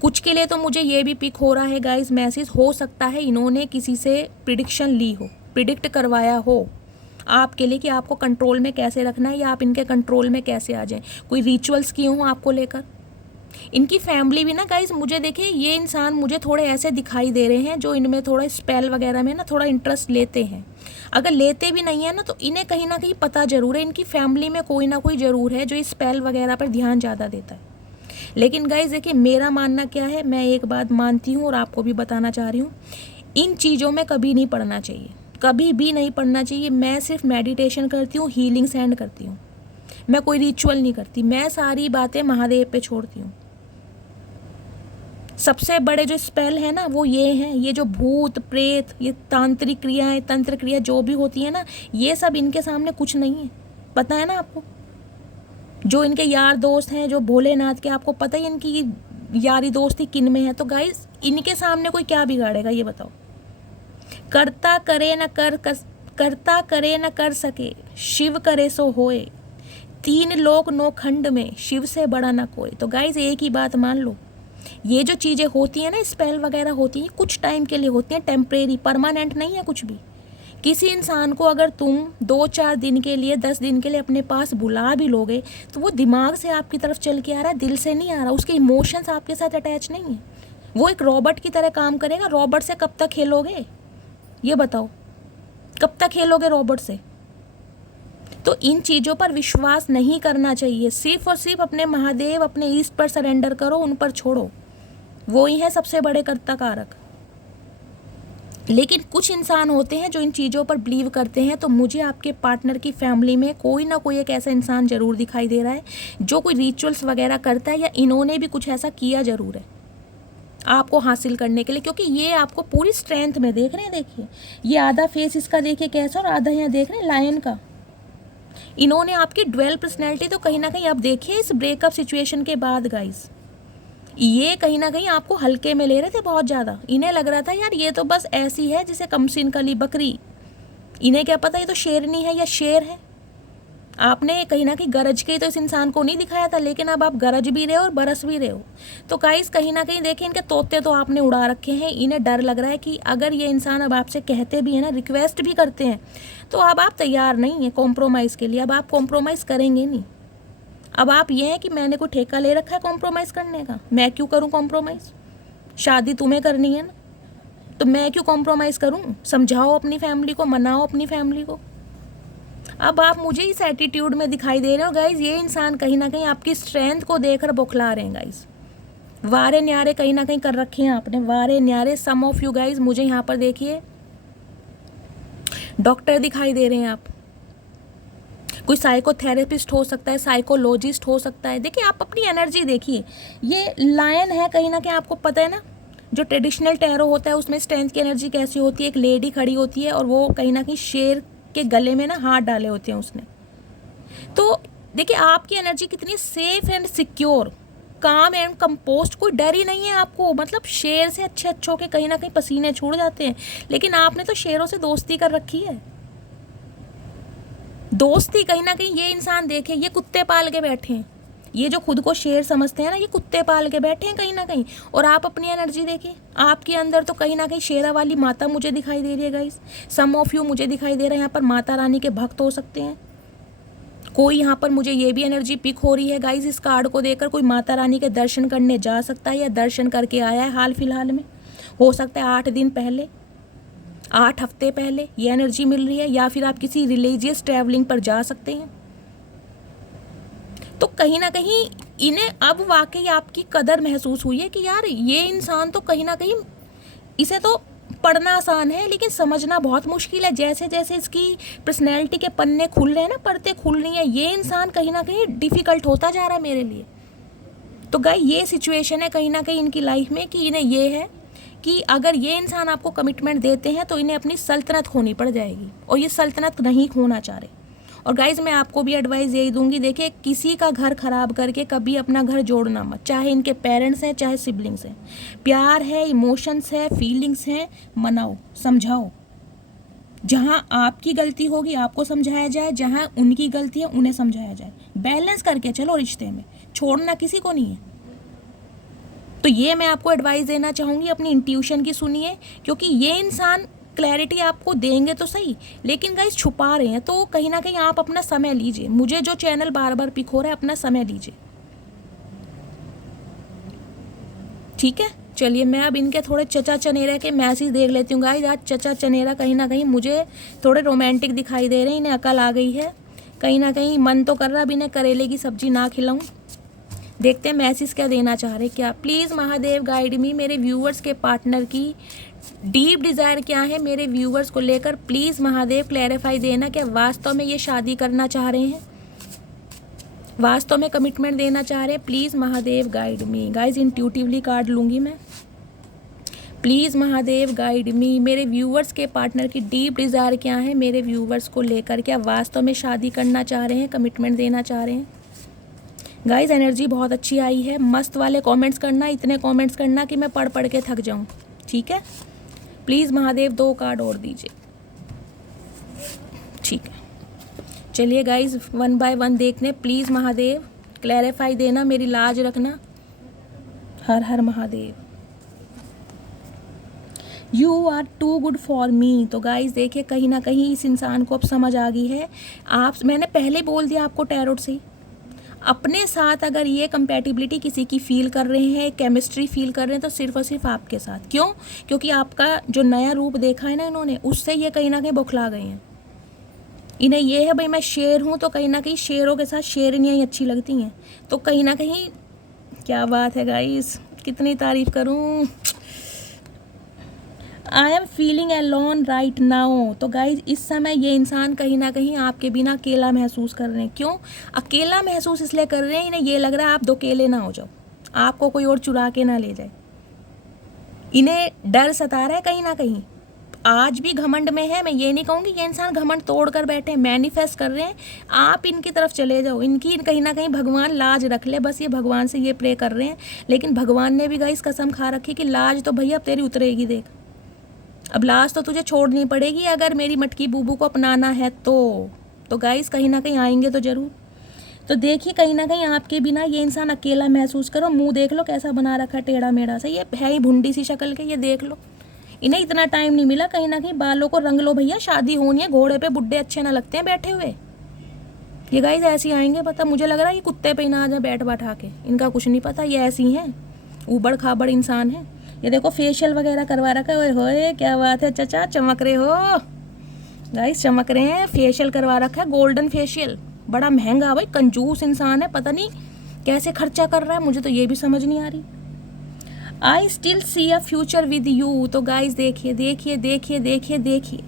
कुछ के लिए तो मुझे ये भी पिक हो रहा है गाइस मैसेज, हो सकता है इन्होंने किसी से प्रिडिक्शन ली हो, प्रिडिक्ट करवाया हो आपके लिए कि आपको कंट्रोल में कैसे रखना है या आप इनके कंट्रोल में कैसे आ जाएं। कोई रिचुअल्स किए हों आपको लेकर। इनकी फैमिली भी ना गाइस, मुझे देखिए ये इंसान मुझे थोड़े ऐसे दिखाई दे रहे हैं जो इनमें थोड़ा स्पेल वगैरह में ना थोड़ा इंटरेस्ट लेते हैं। अगर लेते भी नहीं है ना तो इन्हें कहीं ना कहीं पता जरूर है, इनकी फैमिली में कोई ना कोई ज़रूर है जो इस स्पेल वगैरह पर ध्यान ज़्यादा देता है। लेकिन गाइस देखिए मेरा मानना क्या है, मैं एक बात मानती हूँ और आपको भी बताना चाह रही हूँ, इन चीज़ों में कभी नहीं पढ़ना चाहिए, कभी भी नहीं पढ़ना चाहिए। मैं सिर्फ मेडिटेशन करती हूँ, हीलिंग सेंड करती हूँ, मैं कोई रिचुअल नहीं करती, मैं सारी बातें महादेव पे छोड़ती हूँ। सबसे बड़े जो स्पेल है ना वो ये हैं, ये जो भूत प्रेत, ये तांत्रिक क्रियाएं, तंत्र क्रिया जो भी होती है ना, ये सब इनके सामने कुछ नहीं है। पता है ना आपको, जो इनके यार दोस्त हैं जो भोलेनाथ के, आपको पता ही इनकी यारी दोस्ती किन में है। तो गाइस इनके सामने कोई क्या बिगाड़ेगा ये बताओ। करता करे न कर सके, शिव करे सो होए, तीन लोक नो खंड में, शिव से बड़ा ना कोई। तो गाइज एक ही बात मान लो, ये जो चीज़ें होती हैं ना, स्पेल वगैरह होती हैं, कुछ टाइम के लिए होती हैं, टेम्परेरी, परमानेंट नहीं है कुछ भी। किसी इंसान को अगर तुम 2-4 दिन के लिए, 10 दिन के लिए अपने पास बुला भी लोगे तो वो दिमाग से आपकी तरफ चल के आ रहा है, दिल से नहीं आ रहा, उसके इमोशंस आपके साथ अटैच नहीं है। वो एक रॉबर्ट की तरह काम करेगा। रॉबर्ट से कब तक खेलोगे ये बताओ, कब तक खेलोगे रॉबर्ट से? तो इन चीज़ों पर विश्वास नहीं करना चाहिए। सिर्फ और सिर्फ अपने महादेव, अपने ईस्ट पर सरेंडर करो, उन पर छोड़ो, वो ही है सबसे बड़े कर्ता कारक। लेकिन कुछ इंसान होते हैं जो इन चीज़ों पर बिलीव करते हैं। तो मुझे आपके पार्टनर की फैमिली में कोई ना कोई एक ऐसा इंसान ज़रूर दिखाई दे रहा है जो कोई रिचुअल्स वगैरह करता है, या इन्होंने भी कुछ ऐसा किया ज़रूर है आपको हासिल करने के लिए, क्योंकि ये आपको पूरी स्ट्रेंथ में देख रहे हैं। देखिए ये आधा फेस इसका देखिए कैसा, और आधा यहाँ देख रहे हैं लायन का। इन्होंने आपकी ड्वेल पर्सनैलिटी तो कहीं ना कहीं आप देखिए इस ब्रेकअप सिचुएशन के बाद गाइस, ये कहीं ना कहीं आपको हल्के में ले रहे थे बहुत ज़्यादा। इन्हें लग रहा था यार ये तो बस ऐसी है जैसे कमसिन कली बकरी, इन्हें क्या पता ये तो शेरनी है या शेर है। आपने कहीं ना कहीं गरज के तो इस इंसान को नहीं दिखाया था, लेकिन अब आप गरज भी रहे हो और बरस भी रहे हो। तो गाइस कहीं ना कहीं देखिए इनके तोते तो आपने उड़ा रखे हैं। इन्हें डर लग रहा है कि अगर ये इंसान अब आपसे कहते भी हैं ना, रिक्वेस्ट भी करते हैं, तो अब आप तैयार नहीं हैं कॉम्प्रोमाइज़ के लिए। अब आप कॉम्प्रोमाइज़ करेंगे नहीं। अब आप ये हैं कि मैंने कोई ठेका ले रखा है कॉम्प्रोमाइज़ करने का, मैं क्यों करूँ कॉम्प्रोमाइज़? शादी तुम्हें करनी है ना, तो मैं क्यों कॉम्प्रोमाइज़ करूँ? समझाओ अपनी फैमिली को, मनाओ अपनी फैमिली को। अब आप मुझे इस एटीट्यूड में दिखाई दे रहे हो गाइज। ये इंसान कहीं ना कहीं आपकी स्ट्रेंथ को देखकर बौखला रहे हैं गाइज। वारे न्यारे कहीं ना कहीं कर रखे हैं आपने, वारे न्यारे। सम ऑफ यू गाइज मुझे यहाँ पर देखिए डॉक्टर दिखाई दे रहे हैं आप, कोई साइकोथेरेपिस्ट हो सकता है, साइकोलॉजिस्ट हो सकता है। देखिए आप अपनी एनर्जी देखिए, ये लायन है कहीं ना कहीं, आपको पता है ना जो ट्रेडिशनल टैरो होता है उसमें स्ट्रेंथ की एनर्जी कैसी होती है। एक लेडी खड़ी होती है और वो कहीं ना कहीं शेर के गले में ना हाथ डाले होते हैं उसने, तो देखिए आपकी एनर्जी कितनी सेफ एंड सिक्योर, काम एंड कंपोस्ट, कोई डर ही नहीं है आपको। मतलब शेर से अच्छों के कहीं ना कहीं पसीने छूट जाते हैं, लेकिन आपने तो शेरों से दोस्ती कर रखी है। दोस्ती कहीं ना कहीं ये इंसान देखे, ये कुत्ते पाल के बैठे हैं, ये जो खुद को शेर समझते हैं ना, ये कुत्ते पाल के बैठे हैं कहीं ना कहीं। और आप अपनी एनर्जी देखिए, आपके अंदर तो कहीं ना कहीं शेरा वाली माता मुझे दिखाई दे रही है गाइस। सम ऑफ यू मुझे दिखाई दे रहा है यहाँ पर माता रानी के भक्त हो सकते हैं। कोई यहाँ पर मुझे ये भी एनर्जी पिक हो रही है गाइस, इस कार्ड को देखकर कोई माता रानी के दर्शन करने जा सकता है या दर्शन करके आया है हाल फिलहाल में। हो सकता है 8 दिन पहले, 8 हफ्ते पहले ये एनर्जी मिल रही है, या फिर आप किसी रिलीजियस ट्रैवलिंग पर जा सकते हैं। तो कहीं ना कहीं इन्हें अब वाकई आपकी कदर महसूस हुई है कि यार ये इंसान तो कहीं ना कहीं, इसे तो पढ़ना आसान है लेकिन समझना बहुत मुश्किल है। जैसे जैसे इसकी पर्सनैलिटी के पन्ने खुल रहे हैं ना, परतें खुल रही हैं, ये इंसान कहीं ना कहीं डिफ़िकल्ट होता जा रहा है मेरे लिए। तो गाइस ये सिचुएशन है कहीं ना कहीं इनकी लाइफ में कि इन्हें ये है कि अगर ये इंसान आपको कमिटमेंट देते हैं तो इन्हें अपनी सल्तनत खोनी पड़ जाएगी, और ये सल्तनत नहीं खोना चाह रहे। और गाइज मैं आपको भी एडवाइस यही दूंगी, देखिए किसी का घर खराब करके कभी अपना घर जोड़ना मत, चाहे इनके पेरेंट्स हैं चाहे सिबलिंग्स हैं। प्यार है, इमोशंस है, फीलिंग्स हैं, मनाओ, समझाओ। जहाँ आपकी गलती होगी आपको समझाया जाए, जहाँ उनकी गलती है उन्हें समझाया जाए। बैलेंस करके चलो रिश्ते में, छोड़ना किसी को नहीं है। तो ये मैं आपको एडवाइस देना चाहूँगी, अपनी इंट्यूशन की सुनिए, क्योंकि ये इंसान क्लैरिटी आपको देंगे तो सही, लेकिन गाइस छुपा रहे हैं। तो कहीं ना कहीं आप अपना समय लीजिए। मुझे जो चैनल बार बार पिक हो रहा है, अपना समय लीजिए, ठीक है। चलिए मैं अब इनके थोड़े चचा चनेरा के मैसेज देख लेती हूँ गाइस। आज चचा चनेरा कहीं ना कहीं मुझे थोड़े रोमांटिक दिखाई दे रहे हैं, इन्हें अकल आ गई है। कहीं ना कहीं मन तो कर रहा अब इन्हें करेले की सब्जी ना खिलाऊं। देखते हैं मैसेज क्या देना चाह रहे क्या। प्लीज़ महादेव गाइड मी, मेरे व्यूअर्स के पार्टनर की डीप डिज़ायर क्या है मेरे व्यूअर्स को लेकर। प्लीज़ महादेव क्लैरिफाई देना, क्या वास्तव में ये शादी करना चाह रहे हैं, वास्तव में कमिटमेंट देना चाह रहे हैं। Please Mahadev guide me. Guys intuitively card लूँगी मैं। प्लीज़ महादेव गाइड मी, मेरे व्यूअर्स के पार्टनर की डीप डिज़ायर क्या है मेरे व्यूअर्स को लेकर, क्या वास्तव में शादी करना चाह रहे हैं, कमिटमेंट देना चाह रहे हैं। गाइज एनर्जी बहुत अच्छी आई है, मस्त वाले कमेंट्स करना, इतने कमेंट्स करना कि मैं पढ़ पढ़ के थक जाऊं, ठीक है। प्लीज़ महादेव 2 कार्ड और दीजिए, ठीक है। चलिए गाइज 1 बाय 1 देखने। प्लीज़ महादेव क्लैरिफाई देना, मेरी लाज रखना। हर हर Mahadev. You are too good for me. तो गाइज देखिए कहीं ना कहीं इस इंसान को अब समझ आ गई है। मैंने पहले बोल दिया आपको टैरोट से, अपने साथ अगर ये कंपैटिबिलिटी किसी की फील कर रहे हैं, केमिस्ट्री फील कर रहे हैं, तो सिर्फ और सिर्फ आपके साथ। क्यों? क्योंकि आपका जो नया रूप देखा है ना इन्होंने, उससे ये कहीं ना कहीं बौखला गए हैं। इन्हें ये है भाई मैं शेर हूँ, तो कहीं ना कहीं शेरों के साथ शेरनियाँ ही अच्छी लगती हैं। तो कहीं ना कहीं क्या बात है गाइस, कितनी तारीफ करूँ। I am feeling alone right now. तो गाइज इस समय ये इंसान कहीं ना कहीं आपके बिना अकेला महसूस कर रहे हैं। क्यों अकेला महसूस इसलिए कर रहे हैं, इन्हें ये लग रहा है आप 2 अकेले ना हो जाओ, आपको कोई और चुरा के ना ले जाए। इन्हें डर सता रहा है कहीं ना कहीं। आज भी घमंड में है, मैं ये नहीं कहूँगी ये इंसान घमंड तोड़ कर बैठे, मैनिफेस्ट कर रहे हैं। आप इनकी तरफ चले जाओ, इनकी कहीं ना कहीं भगवान लाज रख ले, बस ये भगवान से ये प्रे कर रहे हैं। लेकिन भगवान ने भी गाइस कसम खा रखी कि लाज तो भैया अब तेरी उतरेगी, देख अब लाज तो तुझे छोड़नी पड़ेगी अगर मेरी मटकी बूबू को अपनाना है तो गाइस कहीं ना कहीं आएंगे तो ज़रूर। तो देखिए कहीं ना कहीं आपके बिना ये इंसान अकेला महसूस करो। मुंह देख लो कैसा बना रखा है टेढ़ा मेढ़ा से, ये है ही भुंडी सी शक्ल के, ये देख लो। इन्हें इतना टाइम नहीं मिला, कहीं ना कहीं बालों को रंग लो भैया, शादी होनी है। घोड़े पे बुड्ढे अच्छे ना लगते हैं बैठे हुए। ये गाइस ऐसे आएंगे, पता मुझे लग रहा है ये कुत्ते पे ही ना आ जाए बैठ बैठा के, इनका कुछ नहीं पता, ये ऐसी हैं, ऊबड़ खाबड़ इंसान है। ये देखो फेशियल वगैरह करवा रखा है, ओए क्या बात है चचा, चमक रहे हो गाइस, चमक रहे हैं। फेशियल करवा रखा है, गोल्डन फेशियल, बड़ा महंगा भाई, कंजूस इंसान है, पता नहीं कैसे खर्चा कर रहा है, मुझे तो ये भी समझ नहीं आ रही। I still see a future with you. तो गाइस देखिए देखिए देखिए देखिए देखिए,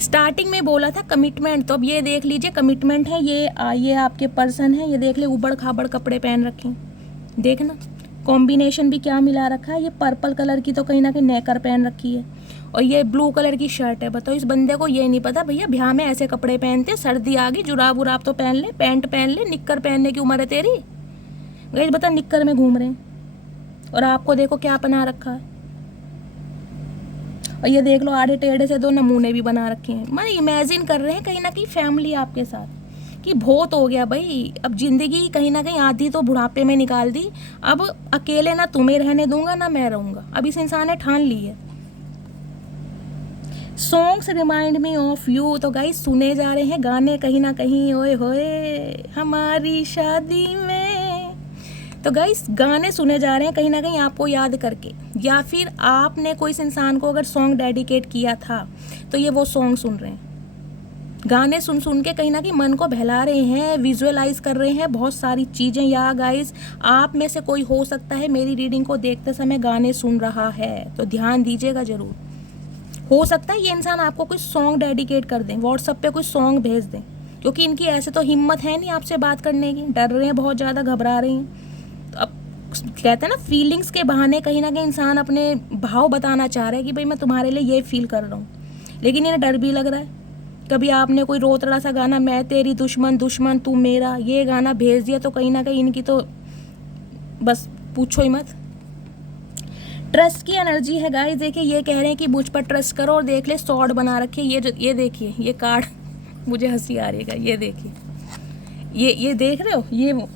स्टार्टिंग में बोला था कमिटमेंट, तो अब ये देख लीजिए कमिटमेंट है। ये आपके पर्सन है, ये देख ले ऊबड़ खाबड़ कपड़े पहन रखे हैं, देखना कॉम्बिनेशन भी क्या मिला रखा है, ये पर्पल कलर की तो कहीं ना कहीं नेकर पहन रखी है और ये ब्लू कलर की शर्ट है। बताओ इस बंदे को ये नहीं पता भैया ब्याह में ऐसे कपड़े पहनते, सर्दी आ गई जुराब उराब तो पहन ले, पैंट पहन ले, निक्कर पहनने की उम्र है तेरी। गाइस बता निक्कर में घूम रहे हैं और आपको देखो क्या बना रखा है। और ये देख लो आड़े टेढ़े से 2 नमूने भी बना रखे हैं। मैं इमेजिन कर रहे हैं कहीं ना कहीं फैमिली आपके साथ कि बहुत हो गया भाई, अब जिंदगी कहीं ना कहीं आधी तो बुढ़ापे में निकाल दी, अब अकेले ना तुम्हें रहने दूंगा ना मैं रहूंगा। अब इस इंसान ने ठान ली है। Songs remind me of you, तो गाइस सुने जा रहे हैं गाने कहीं ना कहीं, ओए होए हमारी शादी में। तो गाइस गाने सुने जा रहे हैं कहीं ना कहीं आपको याद करके, या फिर आपने कोई इस इंसान को अगर सॉन्ग डेडिकेट किया था तो ये वो सॉन्ग सुन रहे हैं। गाने सुन सुन के कहीं ना कहीं मन को बहला रहे हैं, विजुअलाइज कर रहे हैं बहुत सारी चीज़ें। या गाइस आप में से कोई हो सकता है मेरी रीडिंग को देखते समय गाने सुन रहा है, तो ध्यान दीजिएगा ज़रूर। हो सकता है ये इंसान आपको कोई सॉन्ग डेडिकेट कर दें, व्हाट्सएप पे कोई सॉन्ग भेज दें, क्योंकि इनकी ऐसे तो हिम्मत है नहीं आपसे बात करने की, डर रहे हैं बहुत ज़्यादा, घबरा रहे हैं। तो अब कहते हैं ना फीलिंग्स के बहाने कहीं ना कहीं इंसान अपने भाव बताना चाह रहा है कि भाई मैं तुम्हारे लिए ये फील कर रहा हूँ, लेकिन इन्हें डर भी लग रहा है। कभी आपने कोई रोतड़ा सा गाना, मैं तेरी दुश्मन दुश्मन तू मेरा, ये गाना भेज दिया तो कहीं ना कहीं इनकी तो बस पूछो ही मत। ट्रस्ट की एनर्जी है गाइस। देखिए ये कह रहे हैं कि मुझ पर ट्रस्ट करो, और देख ले सॉर्ड बना रखे, ये देखिए ये कार्ड मुझे हंसी आ रही है। ये देखिए ये देख रहे हो ये वो,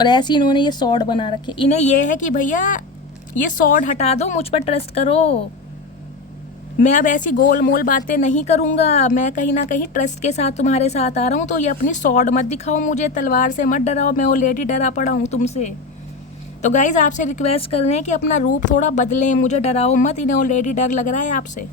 और ऐसे इन्होंने ये सॉर्ड बना रखे। इन्हें ये है कि भैया ये सॉर्ड हटा दो, मुझ पर ट्रस्ट करो, मैं अब ऐसी गोल मोल बातें नहीं करूँगा, मैं कहीं ना कहीं ट्रस्ट के साथ तुम्हारे साथ आ रहा हूँ, तो ये अपनी सॉर्ड मत दिखाओ मुझे, तलवार से मत डराओ, मैं ऑलरेडी डरा पड़ा हूँ तुमसे। तो गाइज आपसे रिक्वेस्ट कर रहे हैं कि अपना रूप थोड़ा बदलें, मुझे डराओ मत, इन्हें ऑलरेडी डर लग रहा है आपसे।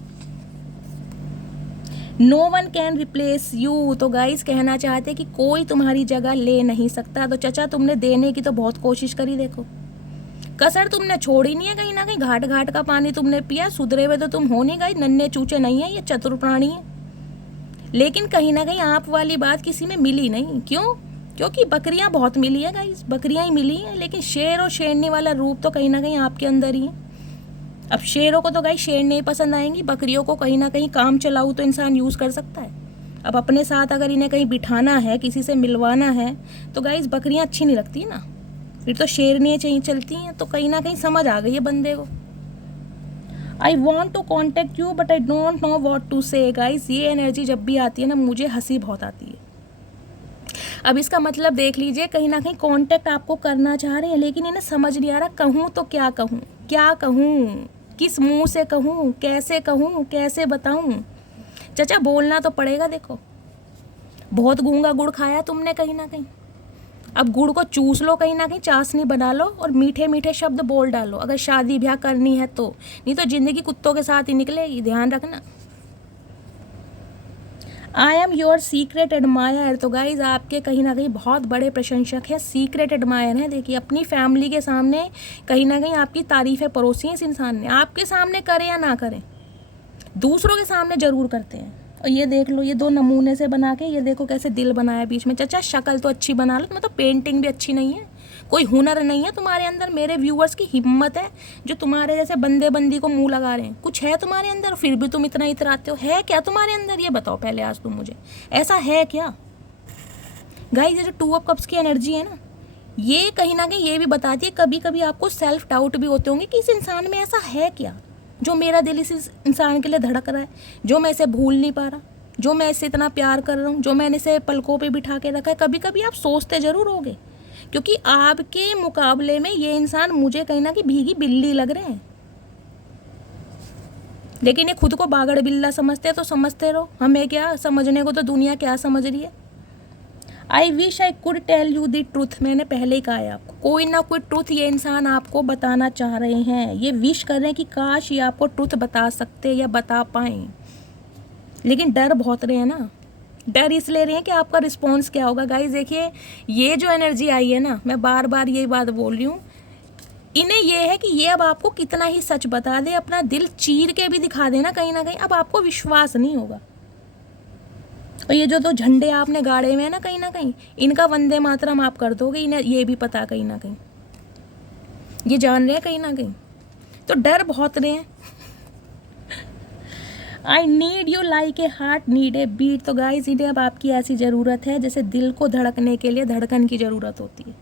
No one can replace you, तो गाइज कहना चाहते कि कोई तुम्हारी जगह ले नहीं सकता। तो चचा तुमने देने की तो बहुत कोशिश करी, देखो कसर तुमने छोड़ी नहीं है, कहीं ना कहीं घाट घाट का पानी तुमने पिया, सुधरे हुए तो तुम हो नहीं गए, नन्हे चूचे नहीं है, ये चतुर प्राणी है। लेकिन कहीं ना कहीं आप वाली बात किसी में मिली नहीं। क्यों? क्योंकि बकरियां बहुत मिली है गाइस, बकरियां ही मिली हैं, लेकिन शेर और शेरनी वाला रूप तो कहीं ना कहीं आपके अंदर ही है। अब शेरों को तो गाइस शेर नहीं पसंद आएंगी, बकरियों को कहीं ना कहीं काम चलाऊ तो इंसान यूज़ कर सकता है। अब अपने साथ अगर इन्हें कहीं बिठाना है, किसी से मिलवाना है, तो गाइस बकरियां अच्छी नहीं लगती ना, फिर तो शेरनियाँ चाहिए चलती हैं। तो कहीं ना कहीं समझ आ गई है बंदे को। I want to contact you but I don't know what to say. Guys ये एनर्जी जब भी आती है ना मुझे हंसी बहुत आती है। अब इसका मतलब देख लीजिए, कहीं ना कहीं कांटेक्ट आपको करना चाह रहे हैं, लेकिन इन्हें समझ नहीं आ रहा कहूँ तो क्या कहूँ, क्या कहूँ, किस मुंह से कहूँ, कैसे बताऊँ। चाचा बोलना तो पड़ेगा, देखो बहुत गूंगा गुड़ खाया तुमने कहीं ना कहीं, अब गुड़ को चूस लो, कहीं ना कहीं चाशनी बना लो और मीठे मीठे शब्द बोल डालो अगर शादी ब्याह करनी है तो, नहीं तो जिंदगी कुत्तों के साथ ही निकलेगी, ध्यान रखना। I am your secret admire, तो गाइज आपके कहीं ना कहीं बहुत बड़े प्रशंसक हैं, सीक्रेट एडमायर हैं। देखिए अपनी फैमिली के सामने कहीं ना कहीं आपकी तारीफ़ें परोसी हैं इस इंसान ने, आपके सामने करें या ना करें, दूसरों के सामने ज़रूर करते हैं। और ये देख लो, ये 2 नमूने से बना के, ये देखो कैसे दिल बनाया बीच में। चाचा शक्ल तो अच्छी बना लो, तुम्हें तो पेंटिंग भी अच्छी नहीं है, कोई हुनर नहीं है तुम्हारे अंदर। मेरे व्यूअर्स की हिम्मत है जो तुम्हारे जैसे बंदे बंदी को मुंह लगा रहे हैं, कुछ है तुम्हारे अंदर, फिर भी तुम इतना इतराते हो। है क्या तुम्हारे अंदर, ये बताओ पहले आज तुम मुझे, ऐसा है क्या? गाइस ये जो 2 ऑफ कप्स की एनर्जी है ना, ये कहीं ना कहीं ये भी बताती है कभी कभी आपको सेल्फ डाउट भी होते होंगे कि इस इंसान में ऐसा है क्या जो मेरा दिल इस इंसान के लिए धड़क रहा है, जो मैं इसे भूल नहीं पा रहा, जो मैं इससे इतना प्यार कर रहा हूँ, जो मैंने इसे पलकों पे बिठा के रखा है। कभी कभी आप सोचते ज़रूर होगे, क्योंकि आपके मुकाबले में ये इंसान मुझे कहीं ना कहीं भीगी बिल्ली लग रहे हैं, लेकिन ये खुद को बागड़ बिल्ला समझते हैं, तो समझते रहो, हमें क्या समझने को, तो दुनिया क्या समझ रही है। I wish I could tell you the truth, मैंने पहले ही कहा है आपको, कोई ना कोई ट्रूथ ये इंसान आपको बताना चाह रहे हैं, ये विश कर रहे हैं कि काश ये आपको ट्रूथ बता सकते या बता पाएँ, लेकिन डर बहुत रहे हैं ना। डर इसलिए रहे हैं कि आपका रिस्पॉन्स क्या होगा। गाइस देखिए ये जो एनर्जी आई है ना, मैं बार बार यही बात बोल रही हूँ, इन्हें ये है कि ये अब आपको कितना ही सच बता दे, अपना दिल चीर के भी दिखा देना, कहीं ना कहीं अब आपको विश्वास नहीं होगा। और ये जो 2 झंडे आपने गाड़े हुए हैं ना कहीं, इनका वंदे मातरम आप कर दोगे, इन्हें ये भी पता कहीं ना कहीं। ये जान रहे हैं कहीं ना कहीं, तो डर बहुत रहे हैं। I need you like a heart need a beat. तो गाइस इन्हें अब आपकी ऐसी ज़रूरत है जैसे दिल को धड़कने के लिए धड़कन की ज़रूरत होती है।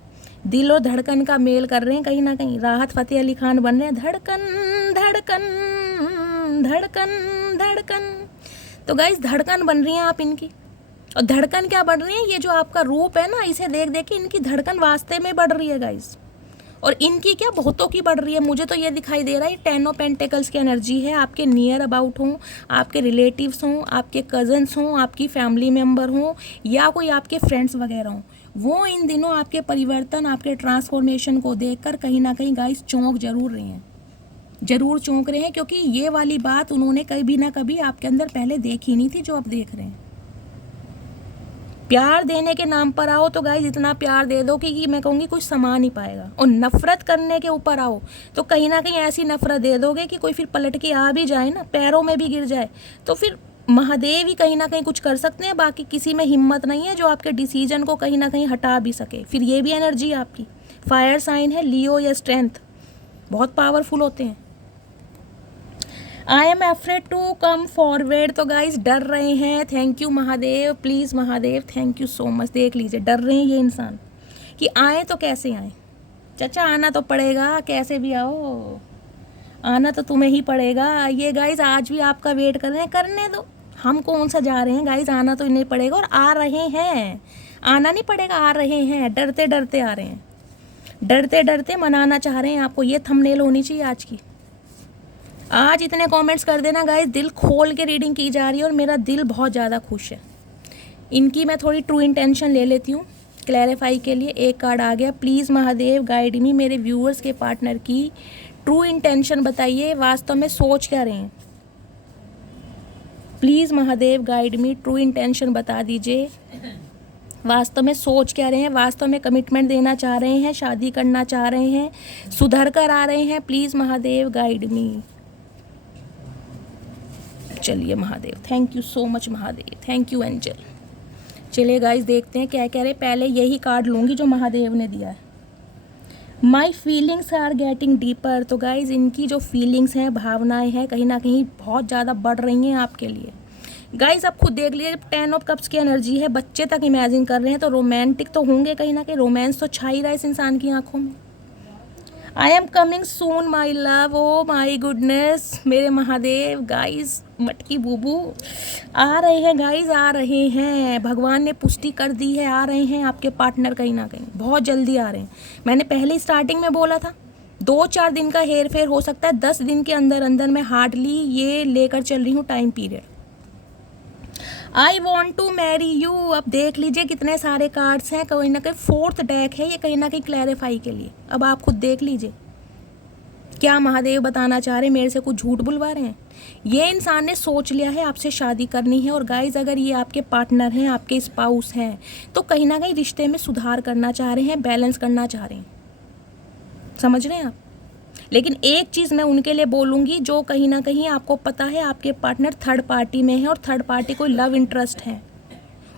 दिल और धड़कन का मेल कर रहे हैं कहीं ना कहीं, राहत फ़तेह अली खान बन रहे हैं, धड़कन धड़कन धड़कन धड़कन। तो गाइस धड़कन बन रही हैं आप इनकी। और धड़कन क्या बढ़ रही है, ये जो आपका रूप है ना, इसे देख देख के इनकी धड़कन वास्ते में बढ़ रही है गाइस। और इनकी क्या बहुतों की बढ़ रही है। मुझे तो ये दिखाई दे रहा है 10 ऑफ पेंटिकल्स की एनर्जी है। आपके नियर अबाउट हों, आपके रिलेटिव्स हों, आपके कज़न्स हों, आपकी फैमिली मेम्बर हों, या कोई आपके फ्रेंड्स वगैरह हों, वो इन दिनों आपके परिवर्तन, आपके ट्रांसफॉर्मेशन को देखकर कहीं ना कहीं गाइस चौंक जरूर रहे हैं, जरूर चौंक रहे हैं। क्योंकि ये वाली बात उन्होंने कभी ना कभी आपके अंदर पहले देखी नहीं थी जो आप देख रहे हैं। प्यार देने के नाम पर आओ तो गाइस इतना प्यार दे दो कि मैं कहूँगी कुछ समा नहीं पाएगा। और नफरत करने के ऊपर आओ तो कहीं ना कहीं ऐसी नफरत दे दोगे कि कोई फिर पलट के आ भी जाए ना, पैरों में भी गिर जाए, तो फिर महादेव ही कहीं ना कहीं कुछ कर सकते हैं। बाकी किसी में हिम्मत नहीं है जो आपके डिसीजन को कहीं ना कहीं हटा भी सके। फिर ये भी एनर्जी आपकी फायर साइन है, लियो या स्ट्रेंथ, बहुत पावरफुल होते हैं। I am afraid to come forward. तो गाइज डर रहे हैं, thank you Mahadev, please Mahadev thank you so much. देख लीजिए डर रहे हैं ये इंसान कि आए तो कैसे आए। चाचा आना तो पड़ेगा, कैसे भी आओ आना तो तुम्हें ही पड़ेगा। ये गाइज आज भी आपका वेट कर रहे हैं, करने दो, हम कौन सा जा रहे हैं गाइज, आना तो इन्हें पड़ेगा। और आ रहे हैं, आना नहीं पड़ेगा, आ रहे हैं, डरते डरते आ रहे हैं, डरते डरते मनाना चाह रहे हैं आपको। ये थंबनेल होनी चाहिए आज की। आज इतने कमेंट्स कर देना गाइस, दिल खोल के रीडिंग की जा रही है और मेरा दिल बहुत ज़्यादा खुश है। इनकी मैं थोड़ी ट्रू इंटेंशन ले लेती हूँ क्लैरिफाई के लिए। एक कार्ड आ गया, प्लीज़ महादेव गाइड मी। मेरे व्यूअर्स के पार्टनर की ट्रू इंटेंशन बताइए, वास्तव में सोच क्या रहे हैं। Please Mahadev guide me, true intention बता दीजिए, वास्तव में सोच क्या रहे हैं। वास्तव में कमिटमेंट देना चाह रहे हैं, शादी करना चाह रहे हैं, सुधर कर आ रहे हैं। Please Mahadev guide me. चलिए Mahadev, thank you so much Mahadev, thank you angel. चलिए गाइस देखते हैं क्या कह रहे हैं। पहले यही कार्ड लूँगी जो महादेव ने दिया है। My feelings are getting deeper. तो गाइज इनकी जो फीलिंग्स हैं, भावनाएं हैं, कहीं ना कहीं बहुत ज़्यादा बढ़ रही हैं आपके लिए। गाइज आप खुद देख लीजिए, 10 ऑफ कप्स की एनर्जी है, बच्चे तक इमेजिन कर रहे हैं, तो रोमांटिक तो होंगे कहीं ना कहीं, रोमांस तो छा ही रहा है इस इंसान की आंखों में। I am coming soon my love, oh my goodness, मेरे महादेव। गाइज मटकी बूबू आ रहे हैं गाइज, आ रहे हैं, भगवान ने पुष्टि कर दी है, आ रहे हैं आपके पार्टनर कहीं ना कहीं, बहुत जल्दी आ रहे हैं। मैंने पहले स्टार्टिंग में बोला था 2-4 दिन का हेर फेर हो सकता है, 10 दिन के अंदर अंदर मैं हार्डली ये लेकर चल रही हूँ time period. I want to marry you. अब देख लीजिए कितने सारे कार्ड्स हैं, कहीं ना कहीं 4th डेक है ये, कहीं ना कहीं क्लैरिफाई के लिए। अब आप खुद देख लीजिए क्या महादेव बताना चाह रहे हैं, मेरे से कुछ झूठ बुलवा रहे हैं। ये इंसान ने सोच लिया है आपसे शादी करनी है। और गाइज अगर ये आपके पार्टनर हैं, आपके स्पाउस हैं, तो कहीं ना कहीं रिश्ते में सुधार करना चाह रहे हैं, बैलेंस करना चाह रहे हैं, समझ रहे हैं आप। लेकिन एक चीज़ मैं उनके लिए बोलूँगी, जो कहीं ना कहीं आपको पता है आपके पार्टनर थर्ड पार्टी में है और थर्ड पार्टी कोई लव इंटरेस्ट है,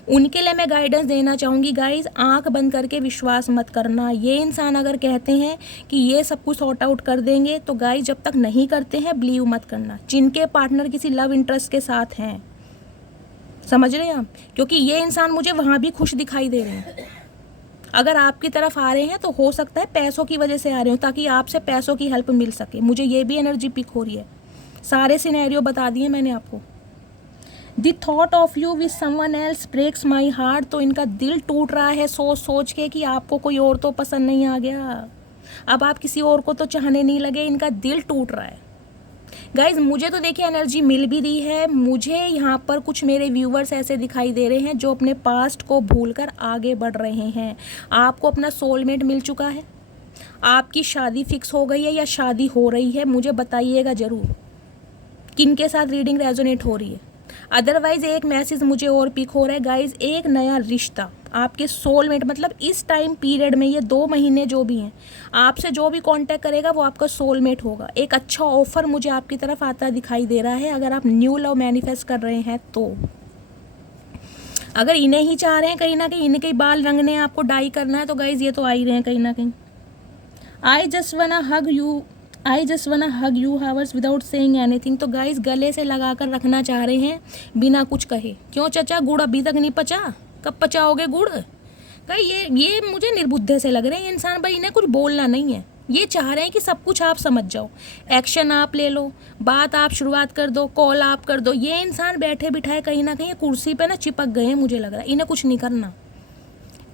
उनके लिए मैं गाइडेंस देना चाहूँगी। गाइज आंख बंद करके विश्वास मत करना। ये इंसान अगर कहते हैं कि ये सब कुछ सॉर्ट आउट कर देंगे, तो गाइज जब तक नहीं करते हैं बिलीव मत करना। जिनके पार्टनर किसी लव इंटरेस्ट के साथ हैं, समझ रहे हैं आप, क्योंकि ये इंसान मुझे वहाँ भी खुश दिखाई दे रहे हैं। अगर आपकी तरफ आ रहे हैं तो हो सकता है पैसों की वजह से आ रहे हो, ताकि आपसे पैसों की हेल्प मिल सके। मुझे ये भी एनर्जी पिक हो रही है, सारे सिनेरियो बता दिए मैंने आपको। The thought of you with someone else breaks my heart. तो इनका दिल टूट रहा है सोच सोच के कि आपको कोई और तो पसंद नहीं आ गया, अब आप किसी और को तो चाहने नहीं लगे, इनका दिल टूट रहा है। गाइज मुझे तो देखिए एनर्जी मिल भी रही है। मुझे यहाँ पर कुछ मेरे व्यूवर्स ऐसे दिखाई दे रहे हैं जो अपने पास्ट को भूलकर आगे बढ़ रहे हैं। आपको अपना सोलमेट मिल चुका है, आपकी शादी फिक्स हो गई है या शादी हो रही है, मुझे बताइएगा ज़रूर किनके साथ रीडिंग रेजोनेट हो रही है। अदरवाइज़ एक मैसेज मुझे और पिक हो रहा है गाइज, एक नया रिश्ता आपके सोलमेट, मतलब इस टाइम पीरियड में ये 2 महीने जो भी हैं, आपसे जो भी कांटेक्ट करेगा वो आपका सोलमेट होगा। एक अच्छा ऑफर मुझे आपकी तरफ आता दिखाई दे रहा है, अगर आप न्यू लव मैनिफेस्ट कर रहे हैं तो। अगर इन्हें ही चाह रहे हैं कहीं ना कहीं, इनके बाल रंगने हैं, आपको डाई करना है, तो गाइज ये तो आ ही रहे हैं कहीं ना कहीं, आई जस्ट वना hug you hours without saying anything. तो गाइस गले से लगा कर रखना चाह रहे हैं बिना कुछ कहे। क्यों चचा, गुड़ अभी तक नहीं पचा? कब पचाओगे गुड़? भाई ये मुझे निर्बुद्धे से लग रहे हैं इंसान। भाई इन्हें कुछ बोलना नहीं है, ये चाह रहे हैं कि सब कुछ आप समझ जाओ, एक्शन आप ले लो, बात आप शुरुआत कर दो, कॉल आप कर दो। ये इंसान बैठे बिठाए कहीं ना कहीं कुर्सी पे ना चिपक गए हैं, मुझे लग रहा है। इन्हें कुछ नहीं करना,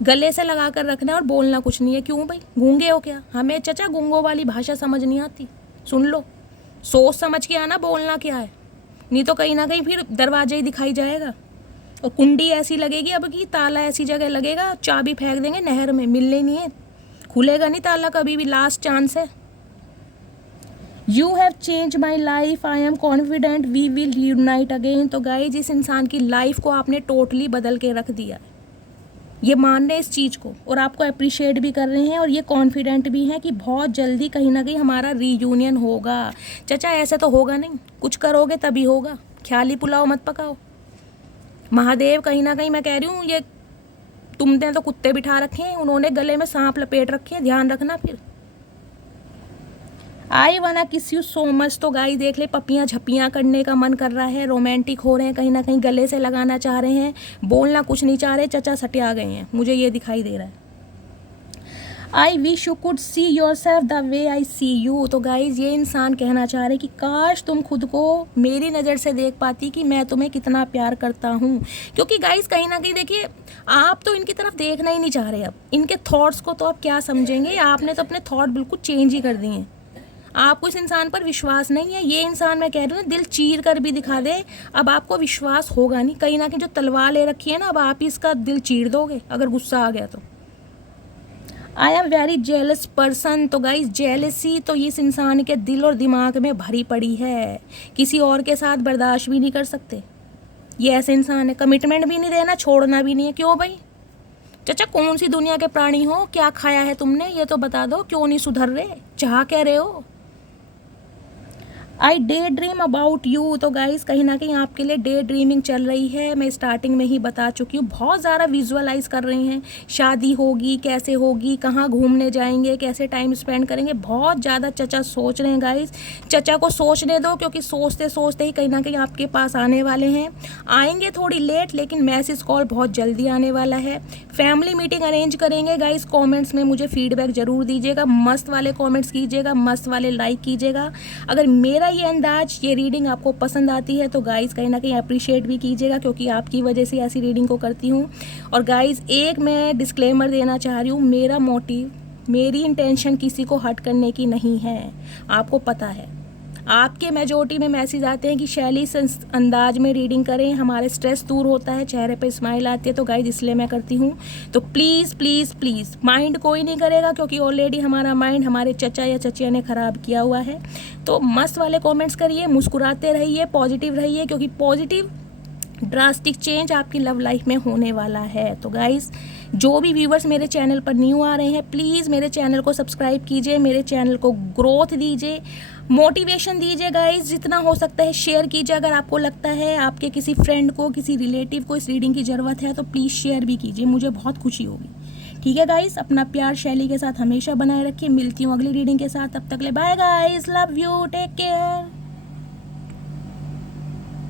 गले से लगा कर रखना है और बोलना कुछ नहीं है। क्यों भाई, गूंगे हो क्या? हमें चचा गूंगों वाली भाषा समझ नहीं आती। सुन लो, सोच समझ के आना बोलना क्या है, नहीं तो कहीं ना कहीं फिर दरवाजा ही दिखाई जाएगा और कुंडी ऐसी लगेगी अब की, ताला ऐसी जगह लगेगा, चाबी फेंक देंगे नहर में, मिलने नहीं है, खुलेगा नहीं ताला कभी भी, लास्ट चांस है। You have change my life, I am confident we will unite again. तो गाइस इस इंसान की लाइफ को आपने टोटली बदल के रख दिया। ये मान रहे इस चीज़ को और आपको अप्रिशिएट भी कर रहे हैं और ये कॉन्फिडेंट भी हैं कि बहुत जल्दी कहीं ना कहीं हमारा रीयूनियन होगा। चचा ऐसे तो होगा नहीं, कुछ करोगे तभी होगा, ख्याली पुलाव मत पकाओ। महादेव कहीं ना कहीं मैं कह रही हूँ, ये तुमने तो कुत्ते बिठा रखे हैं, उन्होंने गले में सांप लपेट रखे हैं, ध्यान रखना फिर। आई वाना किस यू सो मच। तो गाइस देख ले, पपियाँ झपियाँ करने का मन कर रहा है, रोमांटिक हो रहे हैं, कहीं ना कहीं गले से लगाना चाह रहे हैं, बोलना कुछ नहीं चाह रहे, चचा सटिया गए हैं, मुझे ये दिखाई दे रहा है। I wish you could see yourself the way I see you. तो गाइज ये इंसान कहना चाह रहे कि काश तुम खुद को मेरी नज़र से देख पाती कि मैं तुम्हें कितना प्यार करता हूँ। क्योंकि गाइज कहीं ना कहीं देखिए, आप तो इनकी तरफ देखना ही नहीं चाह रहे। अब इनके थॉट्स को तो आप क्या समझेंगे, आपने तो अपने थॉट बिल्कुल चेंज ही कर दिए हैं। आपको इस इंसान पर विश्वास नहीं है। ये इंसान मैं कह रही हूँ ना, दिल चीर कर भी दिखा दे, अब आपको विश्वास होगा नहीं। कहीं ना कहीं जो तलवार ले रखी है ना, अब आप ही इसका दिल चीर दोगे अगर गुस्सा आ गया तो। I am very jealous person. तो गाइज जेलसी तो इस इंसान के दिल और दिमाग में भरी पड़ी है, किसी और के साथ बर्दाश्त भी नहीं कर सकते। ये ऐसे इंसान है, कमिटमेंट भी नहीं देना, छोड़ना भी नहीं है। क्यों भाई चचा, कौन सी दुनिया के प्राणी हो, क्या खाया है तुमने, ये तो बता दो, क्यों नहीं सुधर रहे, चाह कह रहे हो। आई डे ड्रीम अबाउट यू। तो गाइस कहीं ना कहीं आपके लिए डे ड्रीमिंग चल रही है, मैं स्टार्टिंग में ही बता चुकी हूँ। बहुत ज़्यादा विजुअलाइज कर रही हैं, शादी होगी, कैसे होगी, कहाँ घूमने जाएंगे, कैसे टाइम स्पेंड करेंगे, बहुत ज़्यादा चचा सोच रहे हैं। गाइस चचा को सोचने दो, क्योंकि सोचते सोचते ही कहीं ना कहीं आपके पास आने वाले हैं। आएंगे थोड़ी लेट, लेकिन मैसेज कॉल बहुत जल्दी आने वाला है। फैमिली मीटिंग अरेंज करेंगे। गाइस कॉमेंट्स में मुझे फीडबैक ज़रूर दीजिएगा, मस्त वाले कॉमेंट्स कीजिएगा, मस्त वाले लाइक कीजिएगा। अगर मेरा ये अंदाज, ये रीडिंग आपको पसंद आती है तो गाइस कहीं ना कहीं अप्रिशिएट भी कीजिएगा, क्योंकि आपकी वजह से ऐसी रीडिंग को करती हूँ। और गाइस एक मैं डिस्क्लेमर देना चाह रही हूँ, मेरा मोटिव, मेरी इंटेंशन किसी को हर्ट करने की नहीं है। आपको पता है, आपके मेजॉरिटी में मैसेज आते हैं कि शैली इस अंदाज में रीडिंग करें, हमारे स्ट्रेस दूर होता है, चेहरे पे स्माइल आती है। तो गाइज इसलिए मैं करती हूँ। तो प्लीज़ प्लीज़ प्लीज़, माइंड कोई नहीं करेगा, क्योंकि ऑलरेडी हमारा माइंड हमारे चचा या चचिया ने ख़राब किया हुआ है। तो मस्त वाले कॉमेंट्स करिए, मुस्कुराते रहिए, पॉजिटिव रहिए, क्योंकि पॉजिटिव ड्रास्टिक चेंज आपकी लव लाइफ में होने वाला है। तो गाइज़ जो भी व्यूवर्स मेरे चैनल पर न्यू आ रहे हैं, प्लीज़ मेरे चैनल को सब्सक्राइब कीजिए, मेरे चैनल को ग्रोथ दीजिए, मोटिवेशन दीजिए। गाइज़ जितना हो सकता है शेयर कीजिए। अगर आपको लगता है आपके किसी फ्रेंड को, किसी रिलेटिव को इस रीडिंग की ज़रूरत है तो प्लीज़ शेयर भी कीजिए, मुझे बहुत खुशी होगी। ठीक है गाइज़, अपना प्यार शैली के साथ हमेशा बनाए रखिए। मिलती हूँ अगली रीडिंग के साथ, तब तक ले bye guys, love you, take care.